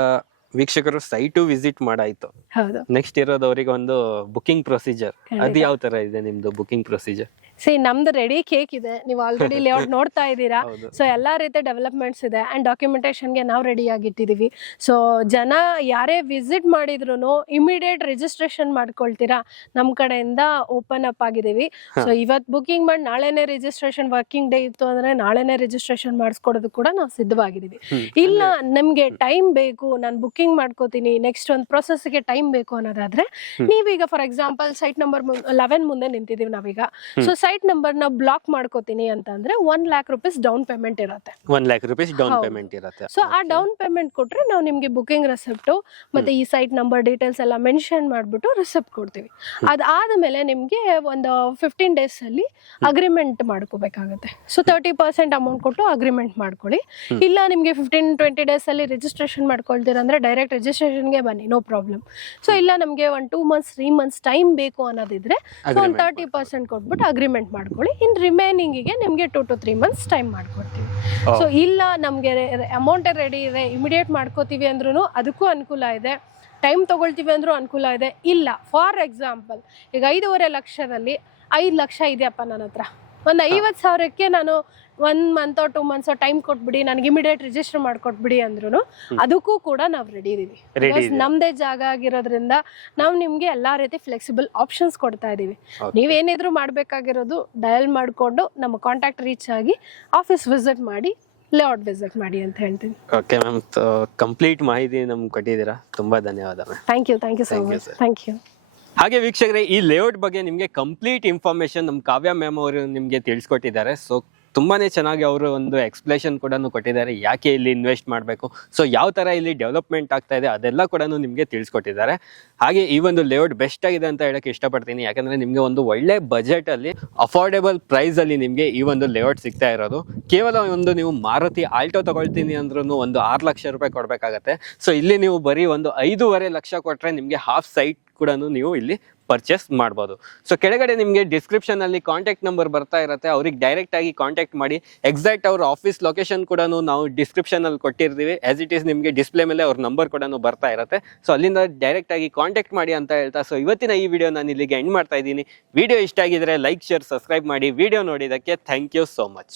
ವೀಕ್ಷಕರು ಸೈಟು ವಿಸಿಟ್ ಮಾಡಾಯ್ತು, ಹೌದು. ನೆಕ್ಸ್ಟ್ ಇರೋದು ಅವರಿಗೆ ಒಂದು ಬುಕಿಂಗ್ ಪ್ರೊಸೀಜರ್. ಅದು ಯಾವ ತರ ಇದೆ ನಿಮ್ದು ಬುಕಿಂಗ್ ಪ್ರೊಸೀಜರ್? ನಮ್ದು ರೆಡಿ ಕೇಕ್ ಇದೆ, ನೀವು ಆಲ್ರೆಡಿ ಲೇಔಟ್ ನೋಡ್ತಾ ಇದ್ದೀರಾ. ಸೊ ಎಲ್ಲಾ ರೀತಿಯ ಡೆವಲಪ್ಮೆಂಟ್ಸ್ ಇದೆ ಅಂಡ್ ಡಾಕ್ಯುಮೆಂಟೇಶನ್ಗೆ ನಾವು ರೆಡಿ ಆಗಿಟ್ಟಿದೀವಿ. ಸೊ ಜನ ಯಾರೇ ವಿಸಿಟ್ ಮಾಡಿದ್ರು ಇಮಿಡಿಯೇಟ್ ರಿಜಿಸ್ಟ್ರೇಷನ್ ಮಾಡ್ಕೊಳ್ತೀರಾ, ನಮ್ ಕಡೆಯಿಂದ ಓಪನ್ ಅಪ್ ಆಗಿದೀವಿ. ಸೊ ಇವತ್ತು ಬುಕಿಂಗ್ ಮಾಡಿ ನಾಳೆನೆ ರಿಜಿಸ್ಟ್ರೇಷನ್, ವರ್ಕಿಂಗ್ ಡೇ ಇತ್ತು ಅಂದ್ರೆ ನಾಳೆನೆ ರಿಜಿಸ್ಟ್ರೇಷನ್ ಮಾಡಿಸ್ಕೊಡೋದು ಕೂಡ ನಾವು ಸಿದ್ಧವಾಗಿದ್ದೀವಿ. ಇಲ್ಲ ನಮ್ಗೆ ಟೈಮ್ ಬೇಕು, ನಾನು ಬುಕಿಂಗ್ ಮಾಡ್ಕೋತೀನಿ, ನೆಕ್ಸ್ಟ್ ಒಂದು ಪ್ರೊಸೆಸ್ಗೆ ಟೈಮ್ ಬೇಕು ಅನ್ನೋದಾದ್ರೆ ನೀವೀಗ ಫಾರ್ ಎಕ್ಸಾಂಪಲ್ ಸೈಟ್ ನಂಬರ್ 11 ಮುಂದೆ ನಿಂತಿದೀವಿ ನಾವೀಗ. ಸೊ ಸೈಟ್ ನಂಬರ್ ನ ಬ್ಲಾಕ್ ಮಾಡ್ಕೋತೀನಿ ಅಂತಂದ್ರೆ 1 lakh rupees ಡೌನ್ ಪೇಮೆಂಟ್ ಇರುತ್ತೆ. 1 lakh rupees ಡೌನ್ ಪೇಮೆಂಟ್ ಇರುತ್ತೆ. ಸೊ ಆ ಡೌನ್ ಪೇಮೆಂಟ್ ಕೊಟ್ರೆ ನಾವು ನಿಮ್ಗೆ ಬುಕಿಂಗ್ ರೆಸಿಪ್ಟ್ ಮತ್ತೆ ಈ ಸೈಟ್ ನಂಬರ್ ಡೀಟೇಲ್ಸ್ ಎಲ್ಲ ಮೆನ್ಷನ್ ಮಾಡ್ಬಿಟ್ಟು ರಿಸಿಪ್ಟ್ ಕೊಡ್ತೀವಿ. ಅದಾದ್ಮೇಲೆ ನಿಮ್ಗೆ ಒಂದು 15 days ಅಲ್ಲಿ ಅಗ್ರಿಮೆಂಟ್ ಮಾಡ್ಕೋಬೇಕಾಗುತ್ತೆ. ಸೊ 30% ಅಮೌಂಟ್ ಕೊಟ್ಟು ಅಗ್ರಿಮೆಂಟ್ ಮಾಡ್ಕೊಳ್ಳಿ. ಇಲ್ಲ ನಿಮ್ಗೆ 15-20 days ಅಲ್ಲಿ ರಿಜಿಸ್ಟ್ರೇಷನ್ ಮಾಡ್ಕೊಳ್ತೀರ ಅಂದ್ರೆ ಡೈರೆಕ್ಟ್ ರಿಜಿಸ್ಟ್ರೇಷನ್ಗೆ ಬನ್ನಿ, ನೋ ಪ್ರಾಬ್ಲಮ್. ಸೊ ಇಲ್ಲ ನಮ್ಗೆ 1 2 months 3 months ಟೈಮ್ ಬೇಕು ಅನ್ನೋದಿದ್ರೆ ಒಂದು 30% ಕೊಟ್ಬಿಟ್ಟು ಅಗ್ರಿಮೆಂಟ್ ಮಾಡ್ಕೊಳ್ಳಿ. ಇನ್ ರಿಮೈನಿಂಗ್ ಗೆ ನಿಮ್ಗೆ 2 to 3 months ಟೈಮ್ ಮಾಡ್ಕೊಡ್ತೀವಿ. ಸೊ ಇಲ್ಲ ನಮ್ಗೆ ಅಮೌಂಟ್ ರೆಡಿ ಇದೆ, ಇಮಿಡಿಯೇಟ್ ಮಾಡ್ಕೋತೀವಿ ಅಂದ್ರೂ ಅದಕ್ಕೂ ಅನುಕೂಲ ಇದೆ, ಟೈಮ್ ತಗೊಳ್ತೀವಿ ಅಂದ್ರೂ ಅನುಕೂಲ ಇದೆ. ಇಲ್ಲ ಫಾರ್ ಎಕ್ಸಾಂಪಲ್ ಈಗ 5.5 ಲಕ್ಷದಲ್ಲಿ 5 ಲಕ್ಷ ಇದೆಯಪ್ಪ ನನ್ನ ಹತ್ರ, ಒಂದು 50,000ಕ್ಕೆ ನಾನು 1 month or 2 months ಟೈಮ್ ಕೊಟ್ಬಿಡಿ, ನನಗೆ ಇಮಿಡಿಯೇಟ್ ರಿಜಿಸ್ಟರ್ ಮಾಡ್ಕೊಟ್ಬಿಡಿ ಅಂದ್ರೂ ಅದಕ್ಕೂ ಕೂಡ ನಾವು ರೆಡಿ ಇದೀವಿ. ನಮ್ದೇ ಜಾಗ ಆಗಿರೋದ್ರಿಂದ ನಾವು ನಿಮ್ಗೆ ಎಲ್ಲಾ ರೀತಿ ಫ್ಲೆಕ್ಸಿಬಲ್ ಆಪ್ಷನ್ಸ್ ಕೊಡ್ತಾ ಇದೀವಿ. ನೀವೇನಿದ್ರು ಮಾಡ್ಬೇಕಾಗಿರೋದು ಡಯಲ್ ಮಾಡ್ಕೊಂಡು ನಮ್ಮ ಕಾಂಟ್ಯಾಕ್ಟ್ ರೀಚ್ ಆಗಿ ಆಫೀಸ್ ವಿಸಿಟ್ ಮಾಡಿ, ಲೇಔಟ್ ವಿಸಿಟ್ ಮಾಡಿ ಅಂತ ಹೇಳ್ತೀನಿ. ಓಕೆ ಮ್ಯಾಮ್, ಕಂಪ್ಲೀಟ್ ಮಾಹಿತಿ ನಮ್ಗೆ ಕೊಟ್ಟಿದ್ದೀರಾ, ತುಂಬಾ ಧನ್ಯವಾದ ma'am. Thank you so much. Thank you. ಹಾಗೆ ವೀಕ್ಷಕರೇ, ಈ ಲೇಔಟ್ ಬಗ್ಗೆ ನಿಮಗೆ ಕಂಪ್ಲೀಟ್ ಇನ್ಫಾರ್ಮೇಶನ್ ನಮ್ಮ ಕಾವ್ಯ ಮ್ಯಾಮ್ ಅವರು ನಿಮಗೆ ತಿಳಿಸ್ಕೊಟ್ಟಿದ್ದಾರೆ. ಸೊ ತುಂಬಾನೇ ಚೆನ್ನಾಗಿ ಅವರು ಒಂದು ಎಕ್ಸ್ಪ್ಲೇಷನ್ ಕೂಡ ಕೊಟ್ಟಿದ್ದಾರೆ, ಯಾಕೆ ಇಲ್ಲಿ ಇನ್ವೆಸ್ಟ್ ಮಾಡಬೇಕು, ಸೊ ಯಾವ ತರ ಇಲ್ಲಿ ಡೆವಲಪ್ಮೆಂಟ್ ಆಗ್ತಾ ಇದೆ ಅದೆಲ್ಲ ಕೂಡ ನಿಮಗೆ ತಿಳಿಸ್ಕೊಟ್ಟಿದ್ದಾರೆ. ಹಾಗೆ ಈ ಒಂದು ಲೇಔಟ್ ಬೆಸ್ಟ್ ಆಗಿದೆ ಅಂತ ಹೇಳಕ್ಕೆ ಇಷ್ಟಪಡ್ತೀನಿ, ಯಾಕಂದ್ರೆ ನಿಮಗೆ ಒಂದು ಒಳ್ಳೆ ಬಜೆಟ್ ಅಲ್ಲಿ ಅಫೋರ್ಡೆಬಲ್ ಪ್ರೈಸ್ ಅಲ್ಲಿ ನಿಮಗೆ ಈ ಒಂದು ಲೇಔಟ್ ಸಿಗ್ತಾ ಇರೋದು. ಕೇವಲ ಒಂದು ನೀವು ಮಾರುತಿ ಆಲ್ಟೋ ತಗೊಳ್ತೀನಿ ಅಂದ್ರೂ ಒಂದು 6 ಲಕ್ಷ ರೂಪಾಯಿ ಕೊಡ್ಬೇಕಾಗತ್ತೆ. ಸೊ ಇಲ್ಲಿ ನೀವು ಬರೀ ಒಂದು 5.5 ಲಕ್ಷ ಕೊಟ್ರೆ ನಿಮಗೆ ಹಾಫ್ ಸೈಟ್ ಕೂಡ ನೀವು ಇಲ್ಲಿ ಪರ್ಚೇಸ್ ಮಾಡ್ಬೋದು. ಸೊ ಕೆಳಗಡೆ ನಿಮಗೆ ಡಿಸ್ಕ್ರಿಪ್ಷನ್ ಅಲ್ಲಿ ಕಾಂಟ್ಯಾಕ್ಟ್ ನಂಬರ್ ಬರ್ತಾ ಇರುತ್ತೆ, ಅವ್ರಿಗೆ ಡೈರೆಕ್ಟ್ ಆಗಿ ಕಾಂಟ್ಯಾಕ್ಟ್ ಮಾಡಿ. ಎಕ್ಸಾಕ್ಟ್ ಅವ್ರ ಆಫೀಸ್ ಲೊಕೇಶನ್ ಕೂಡ ನಾವು ಡಿಸ್ಕ್ರಿಪ್ಷನ್ ಅಲ್ಲಿ ಕೊಟ್ಟಿರ್ತೀವಿ, ಆಸ್ ಇಟ್ ಈಸ್ ನಿಮಗೆ ಡಿಸ್ಪ್ಲೇ ಮೇಲೆ ಅವ್ರ ನಂಬರ್ ಕೂಡ ಬರ್ತಾ ಇರುತ್ತೆ. ಸೊ ಅಲ್ಲಿಂದ ಡೈರೆಕ್ಟ್ ಆಗಿ ಕಾಂಟ್ಯಾಕ್ಟ್ ಮಾಡಿ ಅಂತ ಹೇಳ್ತಾ, ಸೊ ಇವತ್ತಿನ ಈ ವಿಡಿಯೋ ನಾನು ಇಲ್ಲಿಗೆ ಎಂಡ್ ಮಾಡ್ತಾ ಇದ್ದೀನಿ. ವಿಡಿಯೋ ಇಷ್ಟ ಆಗಿದ್ರೆ ಲೈಕ್, ಶೇರ್, ಸಬ್ಸ್ಕ್ರೈಬ್ ಮಾಡಿ. ವಿಡಿಯೋ ನೋಡಿದ್ದಕ್ಕೆ ಥ್ಯಾಂಕ್ ಯು ಸೋ ಮಚ್.